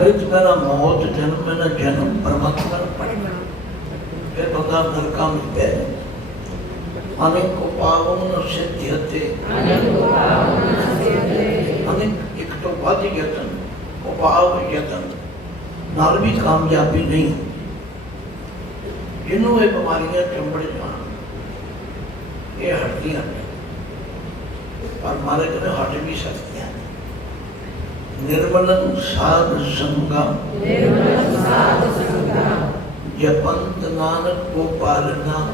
मृत मेरा मौत, जन्म मेरा जन्म, परमात्मा पढ़ना फिर बंदा नरका में गए। अनेक पावन सिद्ध्यते, अनेक एक तो वाद यतन उपाव यतन नाल भी कामयाबी नहीं। जिन्हों ये बीमारियां चंबड़ जान ये हटदियां नहीं, पर मारे कने हट भी सकती हैं। निर्मलं साध संगा जपंत नानक गोपाल नाम,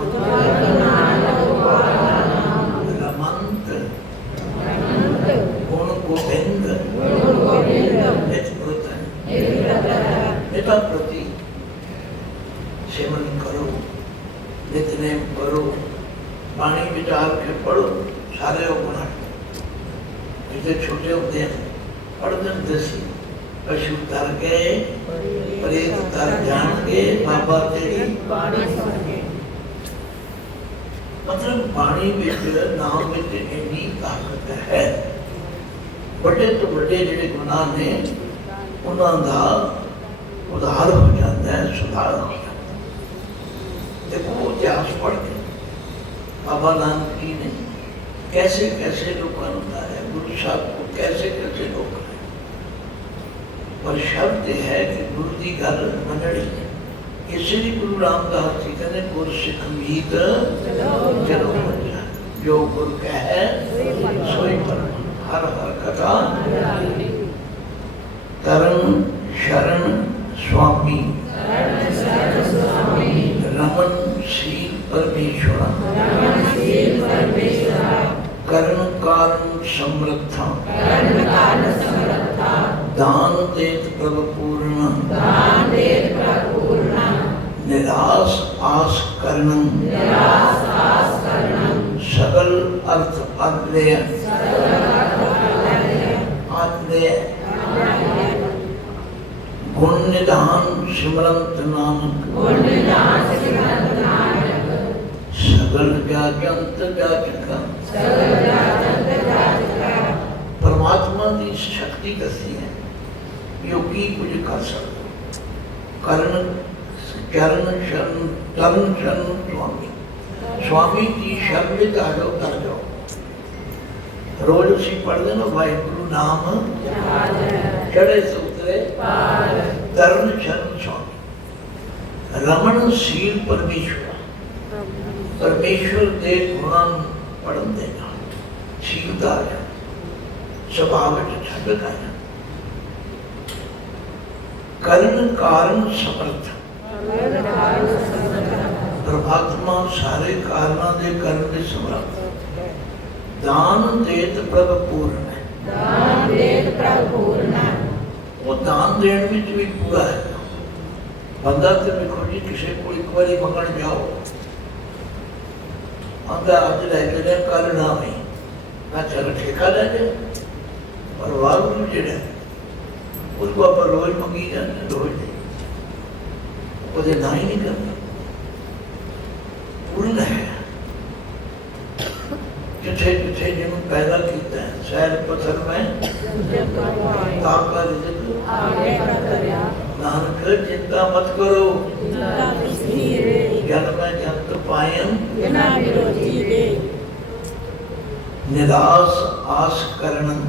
रमंत गुण गोविंद नित प्रति सेवन करो, नित्यनेम करो, पानी विचार के पढ़ो, सारे गुण इतने छोटे होते हैं। पढ़ते दसी पशु तर गए, प्रेत तर जान गए, बाबा तेरी मतलब बाणी विच नाम विच इन्नी ताकत है। बड़े तो बड़े जिहड़े गुनाह ने उन्हां दा उधार हो जाता है, सुधार हो जाता है। देखो इतिहास पढ़ के बाबा नानक जी ने कैसे कैसे लोगों को उतारा, गुरु साहब को कैसे कैसे लोग, पर शब्द है कि गुरु की गल मननी है। इसलिए गुरु रामदास जी कहते गुर सिख मीत चलो बचा, जो गुरु कहे सोई पर हर हर कथा। तरण शरण स्वामी रमन शील परमेश्वरा, करण कारण समृद्धा, दान देत प्रभु पूर्ण, निराश आस करणं, सगल अर्थ अद्वय आद्वय, गुण निधान सिमरंत नानक, सगल व्याजंत व्याजका। परमात्मा की शक्ति दसी है, योगी कुछ कर सकते। करण चरण शरण तरण शरण स्वामी, स्वामी की शरण में आ जाओ, कर जाओ। रोज उसी पढ़ते ना वाहिगुरु नाम चढ़े से उतरे, तरण शरण स्वामी, रमन शील परमेश्वर, परमेश्वर के गुणां पढ़न देना, शीलता आ जा, स्वभाव छंद आ जा। करण कारण समर्थ, परमात्मा सारे कारणों के करण के समर्थ। दान देत प्रभ पूर्ण है, वो दान देने में भी पूरा है। बंदा तो देखो जी किसी को एक बार मंगन जाओ, आंदा अज लैके जाए कल ना ही ना, चल ठेका लै जाए। और वाहगुरु जिहड़ा उसको आप रोज मंगी जाते, रोज वो ना ही नहीं करना, पूर्ण है। जिथे जिथे जिन्हों पैदा किया है, सैर पत्थर में ताका रिज़्क़ नानक चिंता मत करो, जन में जंत पायन निराश आस करणं,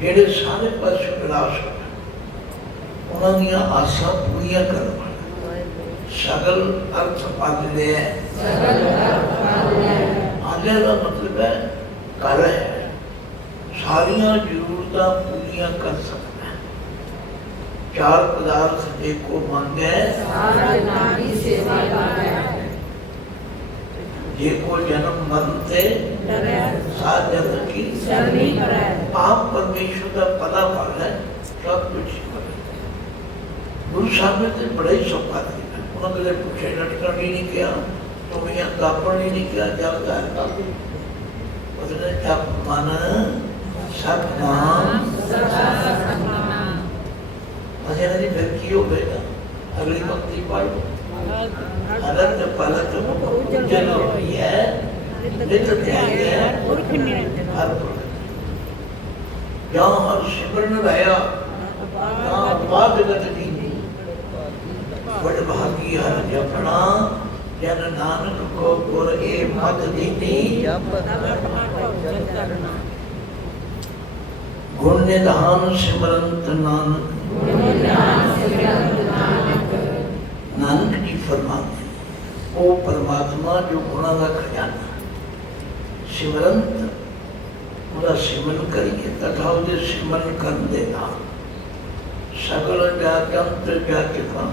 जेड़े सारे पासों निराश हो उन्हां दी आसां पूरियां करन, सगल अर्थ पाले। आले का मतलब है कर है, सारिया जरूरतां पूरियां कर सकता है। चार पदार्थ देखो मांगे, देखो जन्म मरण से साथ जन्म की, आप परमेश्वर का पता पड़ है, सब कुछ। गुरु साहब ने तो बड़ा ही सौखा तरीका, उन्होंने कदे पूछे लटकन ही नहीं किया, टोलियां कापड़ ही नहीं किया, जब उसने जब मन सतनाम अच्छा जी फिर की हो गएगा। अगली पंक्ति पढ़, अलग पलक उज्जल होती है, नित ध्यान है हर जहाँ हर सिमरन रहे पाया बात गत की बड़ भागी हर जपना जन नानक को गुर ए मत दीनी गुण निधान सिमरंत नानक। नानक जी फरमाते वो परमात्मा जो गुणों का खजाना सिमरंत ਉਹਦਾ ਸਿਮਰਨ ਕਰੀਏ ਤਥਾ ਉਹਦੇ ਸਿਮਰਨ ਕਰਨ ਦੇ ਨਾਲ ਸਗਲ ਜਾਤੰਤ ਜਾਚਕਾਂ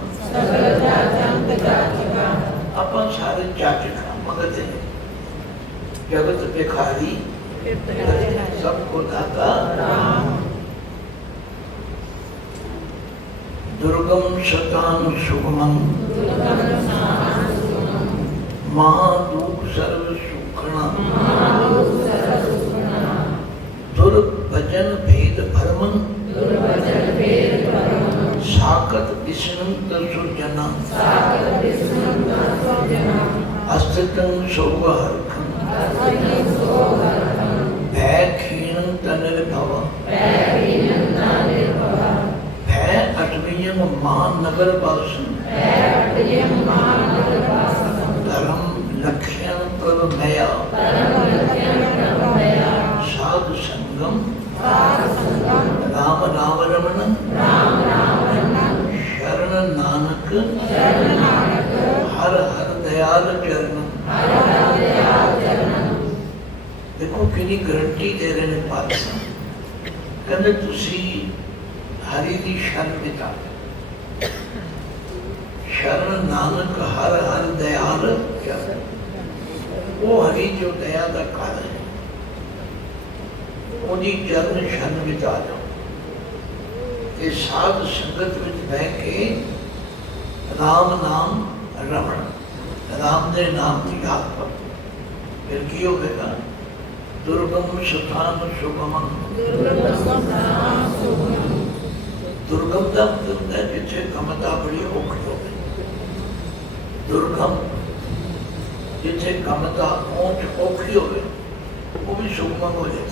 ਆਪਾਂ ਸਾਰੇ ਜਾਚਕਾਂ ਮੰਗਦੇ ਜਗਤ ਬਿਖਾਰੀ ਸਭ ਕੋ ਦਾਤਾ ਦੁਰਗਮ ਸ਼ਤਾਨ ਸੁਗਮੰ ਮਹਾਦੂਖ ਸਰਵ ਸੁਖਣਾ दुर्भजन भेद भरमन साकत विष्णु सुजना अस्तित्व शोभहरखं भय क्षीण तनिर्भव भय अटवियम महानगर वासन धर्म लक्ष्यण प्रभ मया साधु संगम राम राम रमण शरण नानक हर हर दयाल चरण। देखो कितनी गारंटी दे रहे हैं पातशाह कहते तुसी हरि की शरण बिता शरण नानक हर हर दयाल चरण। वो हरि जो दया का कारण है ਉਹਦੀ ਚਰਨ ਛੰਨ ਵਿੱਚ ਆ ਜਾਓ ਤੇ ਸਾਧ ਸੰਗਤ ਵਿੱਚ ਬਹਿ ਕੇ ਰਾਮ ਨਾਮ ਰਮਣ ਰਾਮ ਦੇ ਨਾਮ ਦੀ ਯਾਦ ਕਰੋ ਫਿਰ ਕੀ ਹੋਵੇਗਾ ਦੁਰਗਮ ਸਥਾਨ ਸੁਗਮੰ ਦੁਰਗਮ ਦਾ ਮਤਲਬ ਹੈ ਜਿੱਥੇ ਗਮਤਾ ਬੜੀ ਔਖੀ ਹੋਵੇ ਦੁਰਗਮ ਜਿੱਥੇ ਗਮਤਾ ਪਹੁੰਚ ਔਖੀ ਹੋਵੇ ਉਹ ਵੀ ਸੁਗਮੰ ਹੋ ਜਾਏ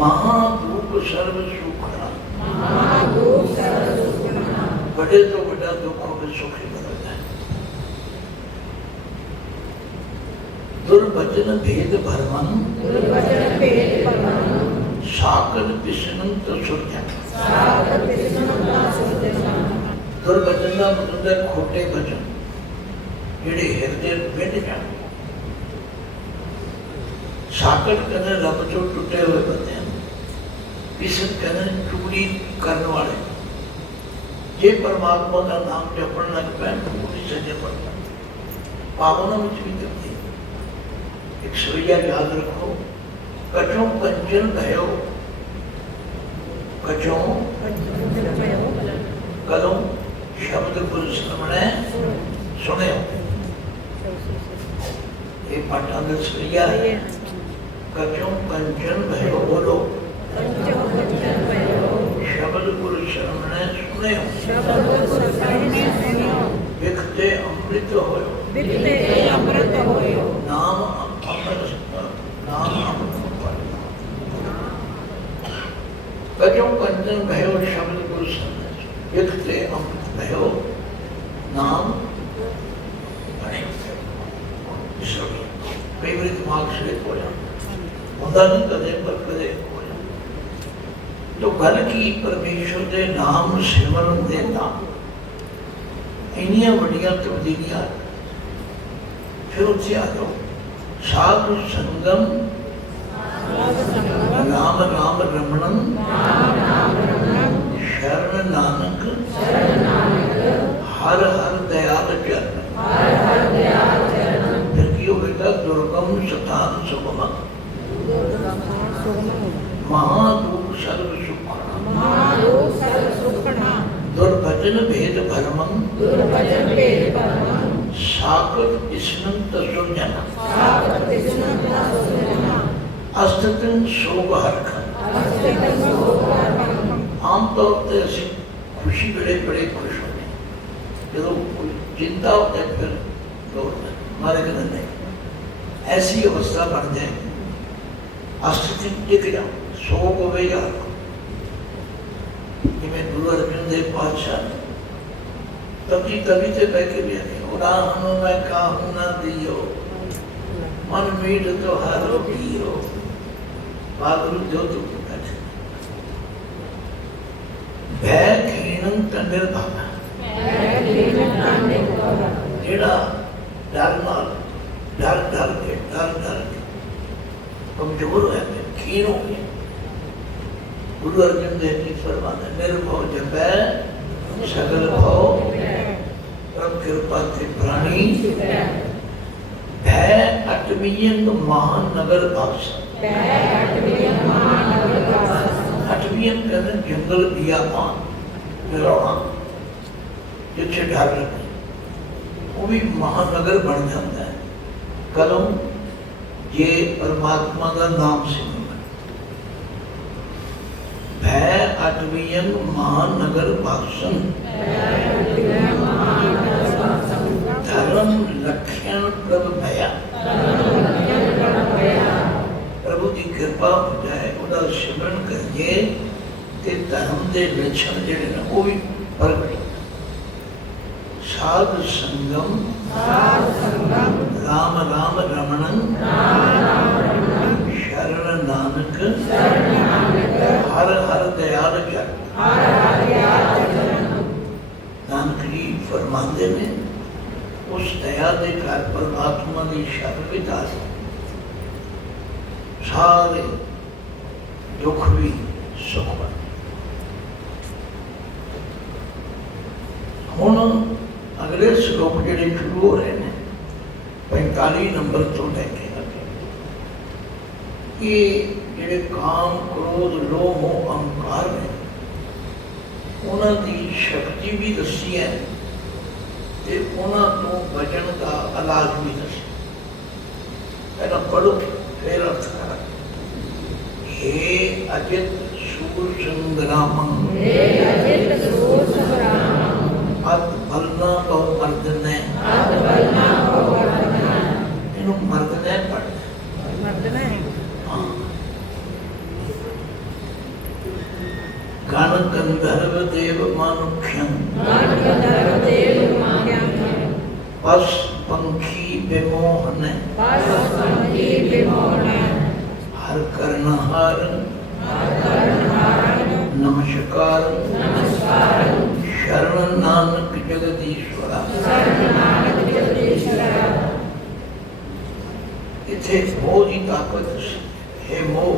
महादुख सर्व सुखना बड़े तो बड़ा दुखों में सुखी बदलता है। दुर्भजन भेद भरमन साकर विष्णु तो सुरजन। दुर्भजन का मतलब है खोटे भजन जेड़े हृदय बिंद जान साकर कहने रब चो टुटे हुए बंदे किसी कहने चूड़ी करने वाले जे परमात्मा का नाम जपन लग पे पूरी सजे पड़ता पावनों में भी करती एक सवैया याद रखो कचों पंचन भयो कचों कलों शब्द पुरुष श्रवणे सुने ये पाठांतर सवैया है कचों पंचन भयो बोलो शब्द गुरु शरण सुने विखते अमृत होयो नाम कजो कंचन भयो शब्द गुरु शरण विखते अमृत भयो नाम कई बार दिमाग से हो जाता होता नहीं कदे पर कदे तो गल की परमेश्वर के नाम सिमरन के नाम इन्नियां बड़ियां तब्दीलियां फिर उत्थे आ जाओ साधु संगम राम राम रमणन शरण नानक हर हर दयाल चरण। फिर की होगा दुर्गम स्थान सुगमन महादुख सर्व सुखना दुर्भजन भेद भरमं साकर स्नंत सुजन अस्तित्व शोभ हरखन। आमतौर पर ऐसी खुशी बड़े बड़े खुश होते जो कोई चिंता होता है फिर दौड़ना हमारे घर नहीं ऐसी अवस्था बन जाए अस्तित्व टिक जाओ ਸੋਗ ਹੋਵੇ ਯਾਰ, ਜਿਵੇਂ ਗੁਰੂ ਅਰਜਨ ਦੇਵ ਪਾਤਸ਼ਾਹ ਤभी ਤੇ ਬਹਿ ਕੇ ਵੀ ਰਾਮ ਨੂੰ ਮੈਂ ਕਾਹੂ ਨਾ ਦਿਓ, ਮਨ ਮੀਟ ਤੁਹਾਰੋ ਪੀਓ, ਵਾਹਿਗੁਰੂ ਜੋ ਤੁਮ ਕਹੇ। ਭੈ ਖੀਨੰ ਤੰਦਰ ਭਾਵਨਾ, ਜਿਹੜਾ ਡਰ ਨਾਲ ਡਰ ਕੇ ਕਮਜ਼ੋਰ ਹੋਇਆ, ਖੀਨ ਹੋ ਗਿਆ। ਗੁਰੂ ਅਰਜਨ ਦੇਵ ਜੀ ਫਰਮਾਉਂਦੇ ਨਿਰਭਉ ਜਪੈ ਸਗਲ ਭਉ, ਪ੍ਰਭ ਕਿਰਪਾ ਤੇ ਪ੍ਰਾਣੀ, ਭੈ ਅਟਵੀਯੰ ਮਹਾਨਗਰ ਵਾਸ। ਅਟਵੀਯੰ ਕਹਿੰਦੇ ਜੰਗਲ ਬਿਆਬਾਨ, ਨਿਰੌਣਾ, ਜਿੱਥੇ ਡਰ ਲੱਗੇ, ਉਹ ਵੀ ਮਹਾਨਗਰ ਬਣ ਜਾਂਦਾ ਹੈ ਕਦੋਂ ਜੇ ਪਰਮਾਤਮਾ ਦਾ ਨਾਮ ਸਿਮਰੋ। ਭੈ ਅਟਵੀਯੰ ਮਹਾਨਗਰ ਵਾਸੰ, ਧਰਮ ਲਖਿਆਨ ਪ੍ਰਭ ਭਇਆ। ਪ੍ਰਭੂ ਦੀ ਕਿਰਪਾ ਹੋ ਜਾਏ, ਉਹਦਾ ਸਿਮਰਨ ਕਰੀਏ ਤੇ ਧਰਮ ਦੇ ਲੱਛਣ ਜਿਹੜੇ ਨੇ ਉਹ ਵੀ ਪ੍ਰਗਟ। ਸਾਧ ਸੰਗਮ ਰਾਮ ਰਾਮ ਰਮਣੰ, ਸ਼ਰਨ ਨਾਨਕ ਹਰ ਹਰ ਦਿਆਲ ਜਨ। ਨਾਨਕ ਜੀ ਫਰਮਾਉਂਦੇ ਨੇ ਉਸ ਦਇਆ ਦੇ ਘਰ ਪਰਮਾਤਮਾ ਦੀ ਸ਼ਰਨ ਵਿੱਚ ਆ ਸਾਰੇ ਦੁੱਖ ਵੀ ਸੁੱਖ ਬਣ। ਹੁਣ ਅਗਲੇ ਸ਼ਲੋਕ ਜਿਹੜੇ ਸ਼ੁਰੂ ਹੋ ਰਹੇ ਨੇ 45 ਨੰਬਰ ਤੋਂ ਲੈ ਕੇ ਅੱਗੇ, ਇਹ ਜਿਹੜੇ ਕਾਮ ਕ੍ਰੋਧ ਲੋਭ ਮੋਹ ਅਹੰਕਾਰ ਨੇ ਉਹਨਾਂ ਦੀ ਸ਼ਕਤੀ ਵੀ ਦੱਸੀ ਹੈ ਤੇ ਉਹਨਾਂ ਤੋਂ ਬਚਣ ਦਾ ਇਲਾਜ ਵੀ ਦੱਸਿਆ। ਪਹਿਲਾਂ ਪੜ੍ਹੋ ਫਿਰ ਅਰਥ ਕਰਾਂਗੇ। ਹੇ ਅਜਿਤ ਸੂਰ ਸੰਗਰਾਮੰ, ਅਤ ਬਲਨਾ ਕਉ ਮਰਦਨੈ। ਇਹਨੂੰ ਮਰਦਨੈ ਪੜ੍ਹਨਾ। ਗਣ ਗੰਧਰਵ ਦੇਵ ਮਾਨੁਖਯੰ, ਪਸ ਪੰਖੀ ਬਿਮੋਹਨੈ। ਹਰ ਕਰਨਹਾਰ ਨਮਸਕਾਰ, ਸ਼ਰਨ ਨਾਨਕ ਜਗਦੀਸ਼ਵਰਾ। ਇੱਥੇ ਮੋਹ ਦੀ ਤਾਕਤ ਹੈ। ਮੋਹ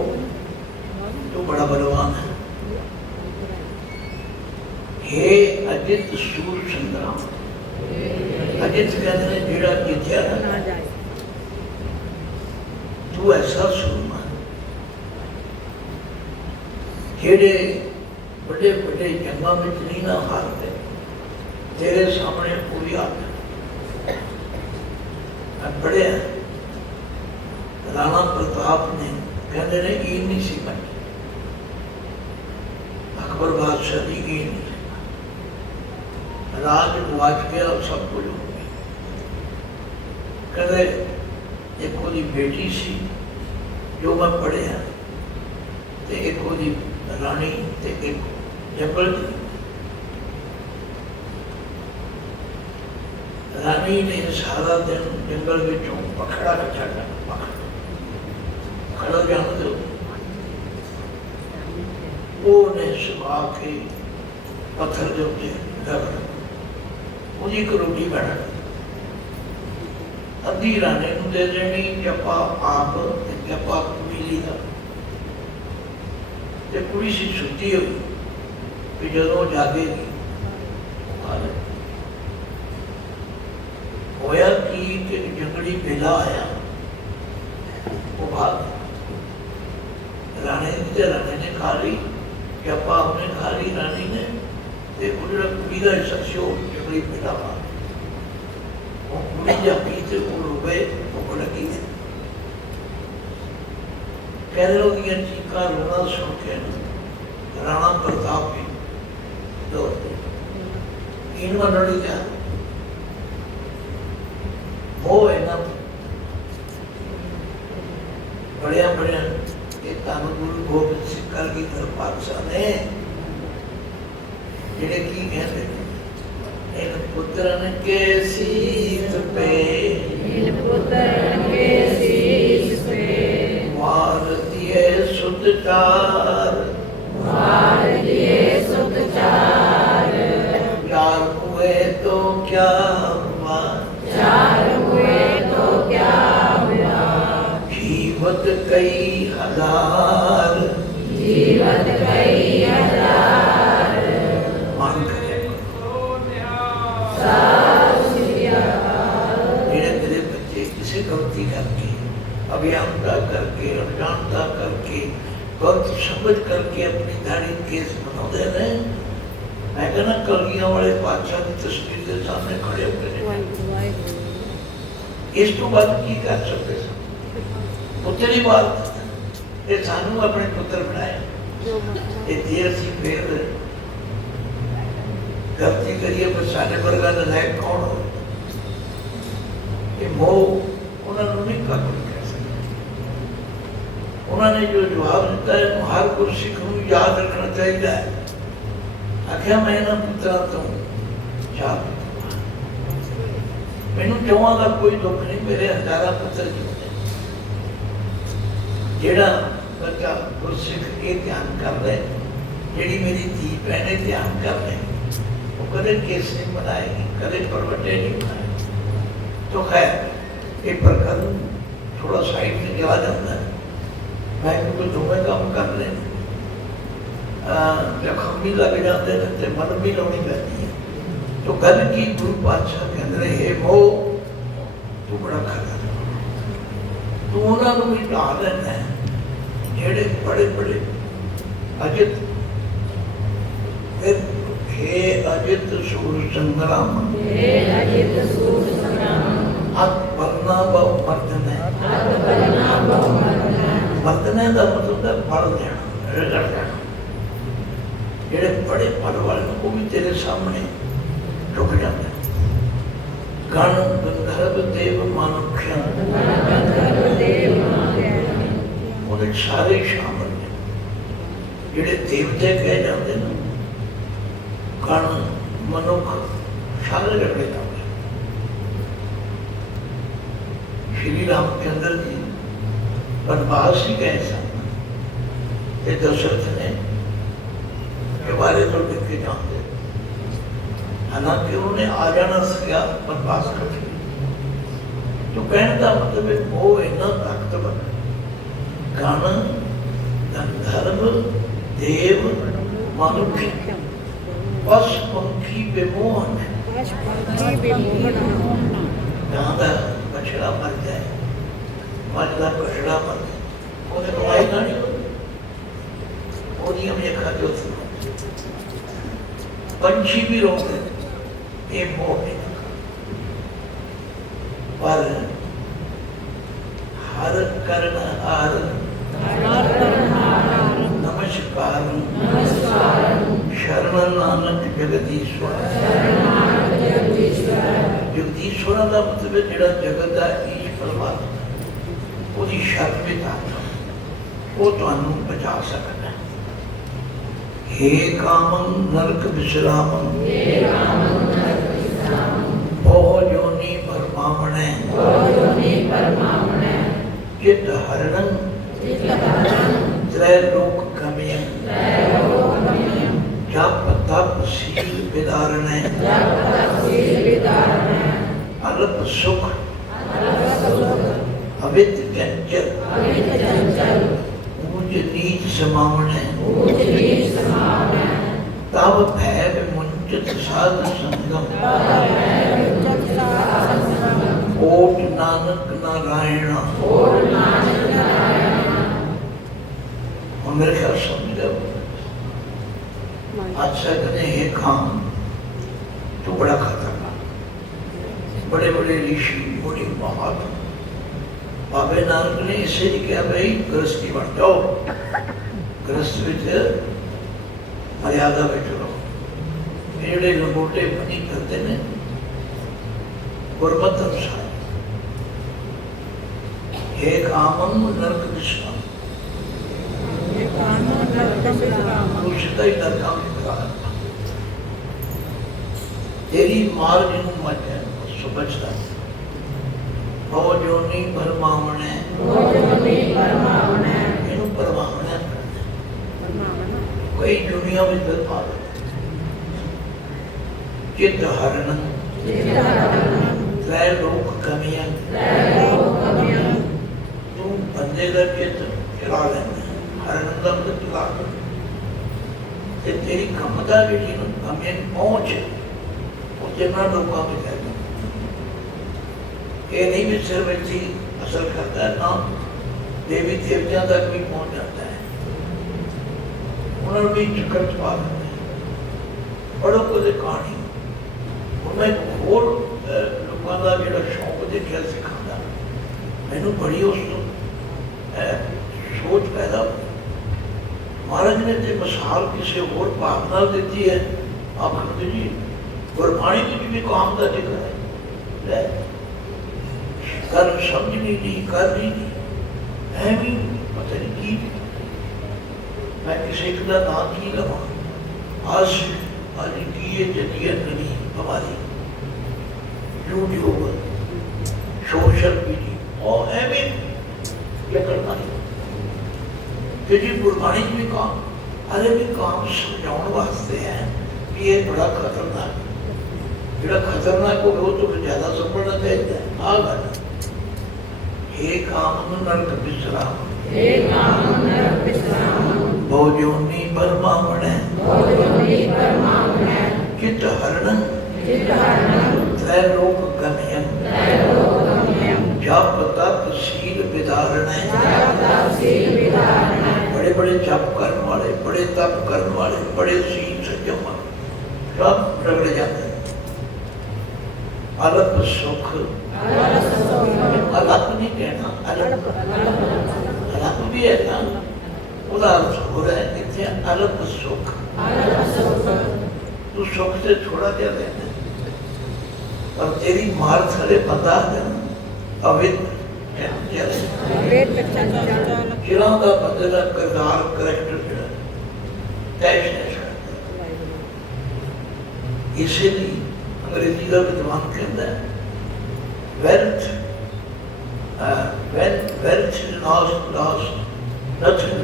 ਤੂੰ ਬੜਾ ਬਲਵਾਨ ਹੈ। हे अजित सूर संग्राम, अजित कहते हैं जेड़ा जित्या ना जाए, तू ऐसा सूरमा जेड़े बड़े बड़े जंगा में नहीं ना हारते, तेरे सामने कोई आता बड़े राणा प्रताप ने कहते ने ईद नहीं सी बनी, अकबर बादशाह की ईद नहीं, राज गुआच गया और सब कुछ हो गया। कहते एक ओदी बेटी सी जो मैं पढ़िया, ते एक ओदी रानी ते एक जंगल थी। रानी ने सारा दिन जंगल विचों पखड़ा कच्चा करना, पखड़ा जान दो, वो ने सुबह के पत्थर के उत्ते रख ਉਹਦੀ ਇੱਕ ਰੋਟੀ ਬਣਾ ਅੱਧੀ ਰਾਣੇ ਨੂੰ ਦੇ ਦੇਣੀ, ਜੱਪਾ ਆਪ ਤੇ ਜੱਪਾ ਕੁੜੀ ਦਾ। ਤੇ ਕੁੜੀ ਸੀ ਸੁੱਤੀ ਹੋਈ ਕਿ ਜਦੋਂ ਜਾਗੇਗੀ ਹੋਇਆ ਕਿ ਜੰਗਲੀ ਬੇਲਾ ਆਇਆ, ਉਹ ਭਾਗ ਰਾਣੇ ਨੇ ਖਾ ਲਈ, ਜੱਪਾ ਉਹਨੇ ਖਾ ਲਈ ਰਾਣੀ ਨੇ, ਤੇ ਉਹ ਜਿਹੜਾ ਕੁੜੀ ਦਾ ਹਿੱਸਾ ਸੀ ਉਹ ਜੰਗਲੀ ਬੇਲਾ ਪਾ ਉਹ ਕੁੜੀ ਜਾਪੀ ਤੇ ਉਹ ਰੋਵੇ, ਉਹ ਲੱਗੀ ਕਹਿੰਦੇ ਉਹਦੀਆਂ ਚੀਕਾਂ ਰੋਣਾ ਸੁਣ ਕੇ ਰਾਣਾ ਪ੍ਰਤਾਪ ਵੀ ਦੌੜ ਪਏ। ਇਹਨਾਂ ਲੜੀ ਜਾ ਉਹ ਇਹਨਾਂ ਬੜਿਆ ਇਹ ਧੰਨ ਗੁਰੂ ਗੋਬਿੰਦ ਸਿੰਘ कलगीधर पातशाह ने ਜਿਹੜੇ ਕੀ ਕਹਿੰਦੇ ਨੇ, इन पुत्रन के शीत पे, इन पुत्रन के शीश पे, वार दिए सुध चार, वार दिए सुध चार, चार हुए तो क्या हुआ, चार हुए तो क्या हुआ, जीवत कई हजार, जीवत कई हजार, मान करे सात श्री अकाल। मेरे तेरे बच्चे किसी गलती करके, अभियानता करके, अनजानता करके, गलत समझ करके अपनी दाढ़ी केस बनाते रहे। मैं कहना कलगियां वाले बादशाह की तस्वीर के सामने खड़े होकर इस तो बात की कर सकते पुत्र की बात ये सानू अपने पुत्र बनाए ये देर सी फिर गलती करिए पर साढ़े वर्गा नलायक कौन हो ये मोह उन्होंने नहीं काबू कर सकते। उन्होंने जो जवाब दिता है हर कुछ सिख को याद रखना चाहिए। आखिया मैं ना पुत्रा तो याद मैनू चौहां का कोई दुख नहीं, मेरे हजारा पुत्र जीते जेड़ा बच्चा गुरसिख ये ध्यान कर ले, जेड़ी मेरी धी भैने ध्यान कर ले, वो कदे केस नहीं बनाएगी, कदे परवटे नहीं बनाएगी। तो खैर ये प्रकरण थोड़ा साइड में चला जाता है। मैं क्योंकि दोवें काम कर ले जखम भी लग जाते हैं तो मन भी लानी पैती है। तो गल की गुरु पातशाह कहते हे मो तू बड़ा खरा तू उन्होंने भी ढा लेना है जेड़े बड़े बड़े अजित हे अजित सूर संग्राम, हे अजित सूर संग्राम, अत बलना बहु मर्दने, अत बलना बहु मर्दने, मर्दने का मतलब है बल देना, रगड़ देना। जेड़े बड़े बल वाले वो भी तेरे सामने रुक जाते हैं। गण गंधर्व देव मानुष्य, गंधर्व देव मानुष्य, वो सारे शामिल हैं। जेड़े देवते कहे जाते हैं गण मनुख सारे रगड़े जाते हैं। श्री रामचंद्र जी वनवास ही गए सन ते दशरथ ने के बारे तो लिख के जानते, हालांकि उन्होंने आ जाना सकिया वनवास करके। तो कहने का मतलब है वो इतना ताकतवर गण गंधर्व देव मनुष्य पशु पंखी बेमोहन जहाँ का बछड़ा मर जाए, मर का बछड़ा मर जाए, वो कमाई का नहीं वो नियम ये खा जो पंछी भी रोते ये मोह नहीं पर हर कर्ण हार नमस्कार शरण नानक जगदीश्वर। जगदीश्वर का मतलब है जेड़ा जगत का ईश परमात्मा वो शरण में वो तुहानू बचा सकता है। हे कामं नरक विश्रामं, बहु योनि परमामणे, चित्त हरणं त्रैलोक गमयं, जप तप शील विदारणै, अल्प सुख अवित चंचल, ऊंच नीच समावणे, तब भय विमुंचित साधु संगम, ओट नानक नारायण। और मेरे ख्याल समझ गए अच्छा कहने हे काम तू बड़ा खतरनाक, बड़े बड़े ऋषि बड़ी महात्मा बाबे नानक ने इसे नहीं कहा भाई गृहस्थी बन जाओ, गृहस्थ विच मर्यादा में चलो। जेड़े लंगोटे बनी करते हैं गुरमत अनुसार हे कामम नरक विश्राम, कानो नरकम विश्राम तू सीधा ही नरकां में करा तेरी मार जिन्हों मचे सो बचता भव जोनी परमावने भोजोनि परमावने इन्हों परमावने परमावने कई दुनिया में बर्बाद चित्त हरण चित्तहरणं त्रय लोक कमियां त्रैलोक्यं तू बंदे का चित्त चला लेना हरण का मतलब चला ते तेरी क्षमता जी कमियां पहुंच वो जिन्ना लोगों में कहते ये नहीं भी सिर्फ व्यक्ति असर करता है ना देवी देवतियों तक भी पहुंच जाता है उन्होंने भी चक्कर छपा देते हैं पढ़ो को कहानी उन्हें होर लोगों का जो शौक देखा सिखाता मैनू बड़ी उस सोच पैदा हुई महाराज ने तो मिसाल किसी होर भावना दी है आखिर जी गुरबाणी में भी काम का जिक्र है कर समझनी नहीं करनी नहीं ऐवी पता नहीं की मैं किसी एक का नाम की लवा आज आज की ये जदीयत नहीं हमारी यूट्यूब सोशल मीडिया और ऐवी क्या करना है कि जी गुरबाणी में काम अरे भी काम समझाने वास्ते है कि ये बड़ा खतरनाक जो खतरनाक हो वो तो ज्यादा समझना चाहिए आ गल हे काम नरक विश्राम हे कानो नरक विश्राम भोजोनि परमावने भोजोनि परमावने चित्त हरण चित्तहरणं त्रैलोक गम्यं त्रैलोक्यं जप तप शील विधारण शील विधारण बड़े बड़े जप करने वाले बड़े तप करने वाले बड़े शील संयम सब रगड़े जाते हैं अल्प सुख अल्प नहीं कहना अल्प भी है ना उदाहरण हो रहा है इतने अल्प सुख तू सुख से थोड़ा क्या लेना और तेरी मार थले बंदा है अविद वेद चंचल जिला का बंदे का किरदार करैक्टर तय इसीलिए अंग्रेजी का विद्वान कहता है वेल्थ वेल्थ लॉस्ट नथिंग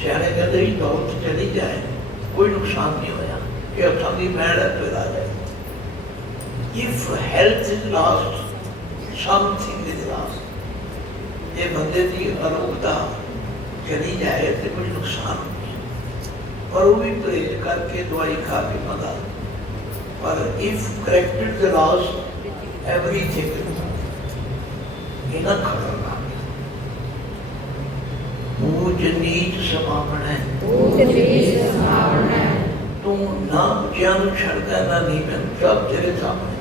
सियाने कहते ही दौलत चली जाए कोई नुकसान नहीं होया कि उठा की मैड है तो आ जाए if health is lost something is lost ये बंदे की अरोगता चली जाए तो कुछ नुकसान नहीं और वो भी परहेज करके दवाई खा के बंदा पर if corrected the lost everything इना खतरनाक ऊंच नीच समावण है ऊंच नीच समावण है तू ना ऊंचा नु छड़दा ना नीवें सब तेरे सामने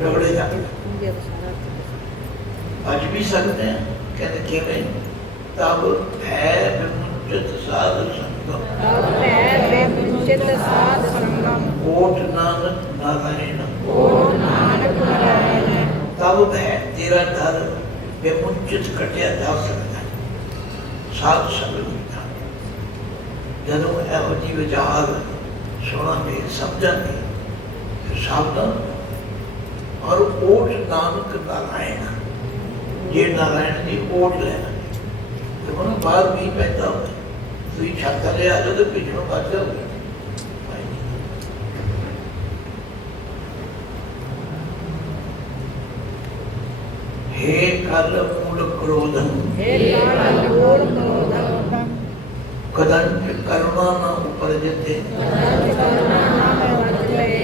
रगड़े जाते आज भी सकते हैं कहते किवें तब है विमुचित साध संगम तब है विमुचित साध संगम कोट नानक नारायण ओम नानक नारायण तब है तेरा दर विमुचित कटिया जा सकता है साध संगम का ਜਦੋਂ ਇਹੋ ਜਿਹੀ ਵਿਚਾਰ ਸੁਣਾਂਗੇ ਸਮਝਾਂਗੇ ਫਿਰ ਸਾਵਧਾਨ ਔਰ ਓਟ ਨਾਨਕ ਨਾਰਾਇਣ ਜੇ ਨਾਰਾਇਣ ਦੀ ਓਟ ਲੈਣਾ ਤੇ ਉਹਨੂੰ ਬਾਅਦ ਵੀ ਪੈਦਾ ਹੋਵੇ ਤੁਸੀਂ ਛੱਤ ਲੈ ਆ ਜਾਓ ਤੇ ਪਿੱਛੋਂ ਵੱਜ ਜਾਓਗੇ हे कल मूल क्रोधम हे काल मूल क्रोधम कदंच करुणा न उपरजते कदंच करुणा न उपरजते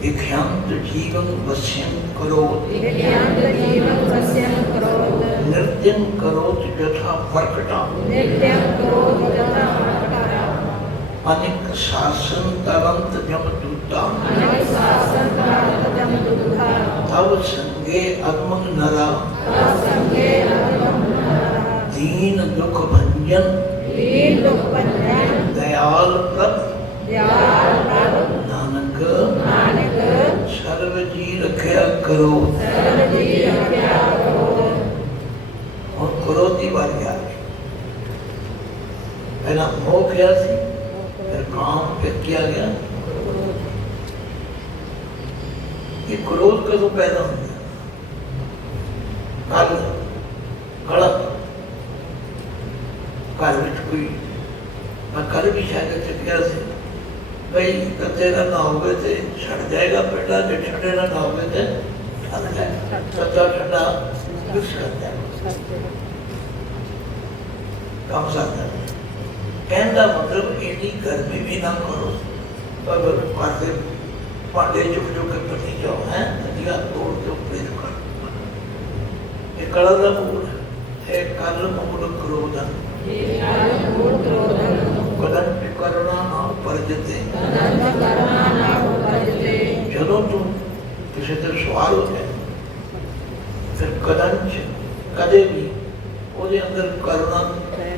विख्यांत जीवन वश्यं करोति विख्यांत जीवन वश्यं करोति नृत्यं करोति यथा प्रकटा नित्यं करोति यथा प्रकटा अनेक शासन तरंत जमदूता अनेक शासन तरंत जमदूता तव संगे अगमन नरा तव संगे अगमन नरा दीन दुख भंजन दीन दुख भंजन दयाल प्रभ दयाल प्रभ नानक नानक सर्व जी रखया करो सर्व जी रखया करो और क्रोधी वाली आ हो गया सी, फिर काम फिर किया गया। ये क्रोध कदों पैदा होता है? कल गलत घर में कोई, मैं कल भी शायद चुकिया से भाई तेरा ना हो गए थे छड़ जाएगा बेटा, जो छड़े ना हो गए थे ठंड जाएगा, सच्चा ठंडा कम सकता है। कहने का मतलब इतनी गर्मी भी ना करो, पर पासे पांडे चुप चुप के पति जाओ है नदिया तोड़ के ऊपर कर। ये कलर का मूल है, कल मूल क्रोधन कदंत करुणा ना परजते। ਜਦੋਂ ਤੂੰ ਕਿਸੇ ਤੇ ਸਵਾਲ ਹੋ ਜਾਏ ਫਿਰ ਕਦੰਚ ਕਦੇ ਵੀ ਉਹਦੇ ਅੰਦਰ ਕਰੁਣਾ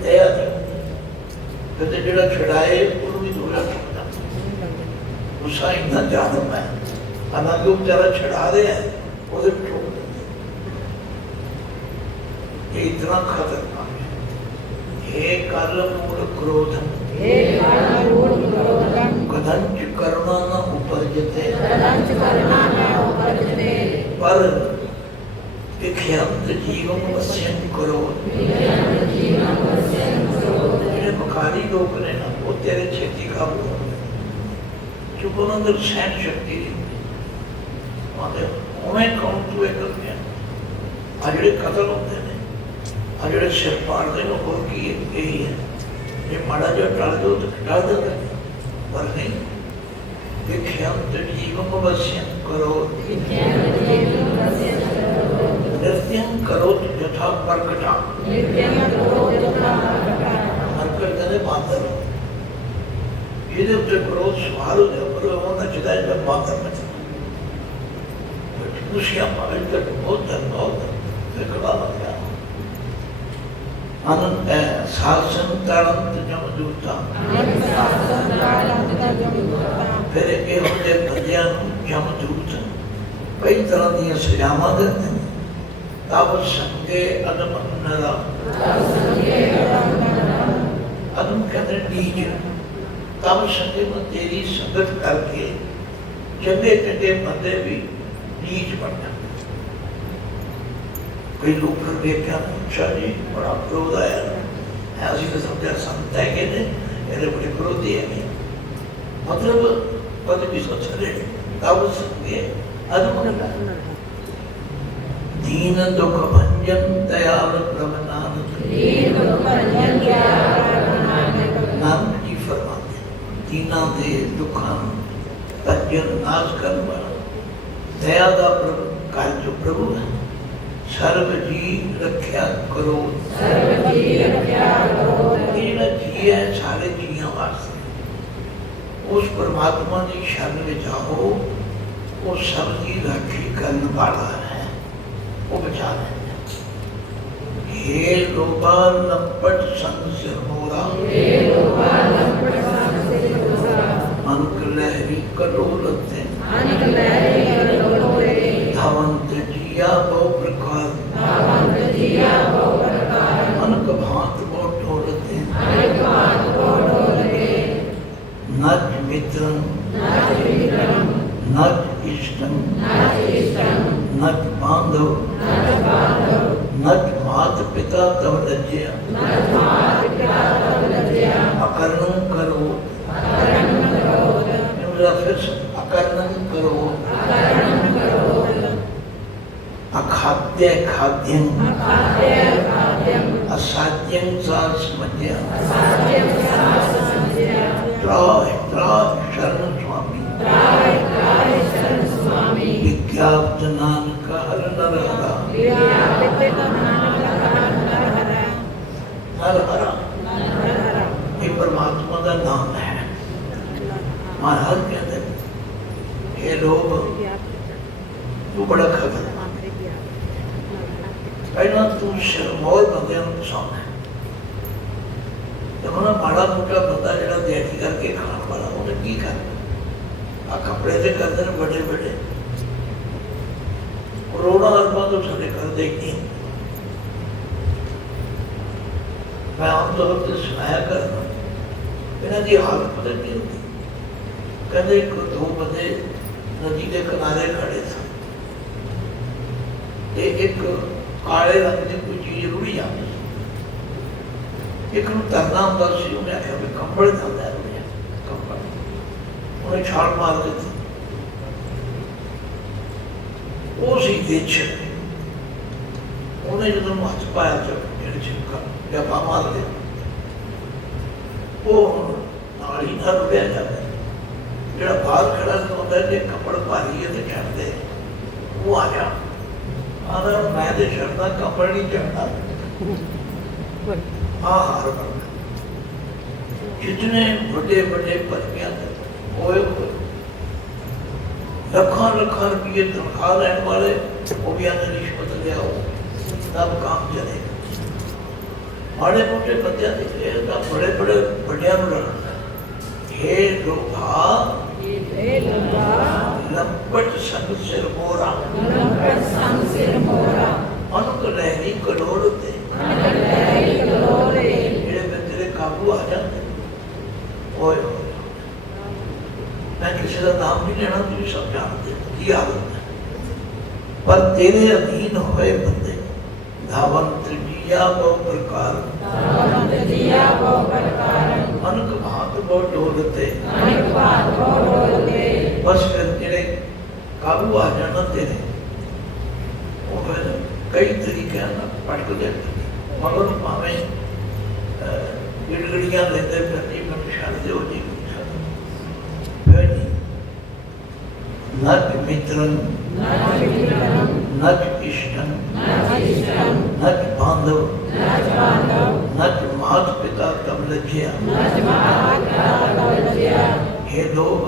ਦਇਆ ਨਹੀਂ, ਫਿਰ ਤੇ ਜਿਹੜਾ ਛਡਾਏ ਉਹਨੂੰ ਵੀ ਦੂਰ ਰੱਖਦਾ। ਗੁੱਸਾ ਇੰਨਾ ਜ਼ਿਆਦਾ ਹੈ, ਹਾਲਾਂਕਿ ਉਹ ਵਿਚਾਰਾ ਛਡਾ ਰਿਹਾ ਹੈ ਉਹਦੇ ਵਿੱਚੋਂ। ਇਹ ਇਤਨਾ ਖਤਰਨਾਕ ਹੈ। हे काल मूल क्रोधम कदंच करुणा न उपजते पर विख्यात जीवन वश्यम करो। ਜਿਹੜੇ ਬੁਖਾਰੀ ਲੋਕ ਨੇ ਨਾ ਉਹ ਤੇਰੇ ਛੇਤੀ ਕਾਬੂ ਹੋਣਗੇ, ਕਿਉਂਕਿ ਉਹਨਾਂ ਅੰਦਰ ਸਹਿਣ ਸ਼ਕਤੀ ਨਹੀਂ ਆਉਂਦੇ। ਉਵੇਂ ਕੌਣ ਤੂੰ ਇਹ ਕਰ ਗਿਆ? ਆ ਜਿਹੜੇ ਕਤਲ ਹੁੰਦੇ ਨੇ, ਆ ਜਿਹੜੇ ਸਿਰ ਪਾੜਦੇ ਨੇ, ਹੋਰ ਕੀ ਇਹੀ ਹੈ, ਜੇ ਮਾੜਾ ਜਿਹਾ ਟਲ ਦਿਓ ਤਾਂ ਟਲ ਦਿੰਦੇ, ਪਰ ਨਹੀਂ। ਵਿਖਿਆਤ ਜੀਵਨ ਵਸਿਆ ਕਰੋ, ਨਿਰਤਿਅੰ ਕਰੋ ਯਥਾ ਪ੍ਰਗਟਾ। ਪ੍ਰਗਟ ਕਹਿੰਦੇ ਬਾਂਦਰ, ਜਿਹਦੇ ਉੱਤੇ ਕ੍ਰੋਧ ਸਵਾਰ ਹੋ ਜਾਏ ਪਰ ਉਹ ਨੱਚਦਾ ਹੈ ਜਦ ਬਾਂਦਰ ਨੱਚਦਾ। ਖੁਸ਼ੀਆਂ ਪਾਵੇ ਤਾਂ ਬਹੁਤ ਧੰਨਵਾਦ ਫਿਕੜਾ ਲੱਗਿਆ। आनंद है शासन तारंत जमदूता। फिर ये होते बंदियां जमदूत कई तरह दी सजावां देते हैं। तब संगे अदम नरा, अदम कहते नीच। तब संगे में तेरी संगत करके चंगे चंगे बंदे भी नीच बन जाते। कई लोग फिर देखा अच्छा जी बड़ा क्रोध आया है, असं तो समझा संत है कि ये बड़े क्रोधी है, मतलब कद भी सोच रहे तब संगे अदम दीन दुख भंजन दयाल प्रभु नानक। नानक जी फरमाते दीना दे दुखा भंजन नाश करने वाला दया का प्रभु कार्य जो प्रभु है। सर्व जी रख्या करो, ये जी है सारे जिया वास्ते। उस परमात्मा की शरण में जाओ, वो सब की राखी करने वाला है, वो बचा लेंगे। हे लोभा लपट संग सिर मोरा, अंक लहरी कलोलते धवंत जिया बहु प्रकार, अनक भांत बहु ढोलते नज मित्रं नज इष्टं नज बांधव नज मात पिता तव लज्जया। अकर्णं करो, फिर अकर्णं करो, अखाद्य खाद्यं असाध्यं सास्मज्य। त्राहि त्राहि शरण स्वामी, विज्ञाप्त नानक हर नर हरा। नर हरा ये परमात्मा का नाम है। महाराज कहते ये लोग तू बड़ा खबर पहला तू शर्मौर बंदे पसंद है। जब ना माड़ा मोटा बंदा जो दिहाड़ी करके खाने वाला उन्हें की करना, आ कपड़े से करते हैं बड़े बड़े करोड़ों अरबों तो सारे कर देंगे। मैं आमतौर पर सुनाया करना इन्हां दी हालत पता की होती, कहते एक दो बंदे नदी के किनारे खड़े सन ते एक काले रंग की कोई चीज रुड़ी जाती, एक नूं तरना हुंदा सी, उन्हें आख्या भी कंबल जांदा है रुड़िया कंबल, उन्हें छाल मार दी। वो सी देश उन्हें जो हथ पाया छिपका जपा मार दे, वो नाल ही ना रुड़िया जाता, जो बाहर खड़ा होता है जो कपड़ भारी है तो चढ़ते वो आ जा आना, मैं तो चढ़ना कपड़ नहीं चढ़ना, हाँ हार बन जितने बड़े बड़े पदवियां होए लखा लखा रुपये तनख्वाह लैने वाले वो भी आने रिश्वत लिया तब काम चलेगा। माड़े मोटे बंदियां बड़े बड़े बड़िया लड़ना, हे लोभा लंपट संग सिर मोरा, अनक लहरी कलोड़ ते जेड़े मैं तेरे काबू आ जाते। ओए मैं किसी का नाम नहीं लेना, तुम सब जानते की हालत है, पर तेरे अधीन होए बंदे धावंत जिया बहु प्रकार, अनक भात बहु डोलते, बस फिर तेरे काबू आ जाना तेरे वो फिर कई तरीके पटकते मगर भावे गिड़गड़ियां लेते फिरती मैं छड़ते हो जी नच मित्रन नच इष्टन नच बांधव नच मात पिता तब लज्जिया। हे लोग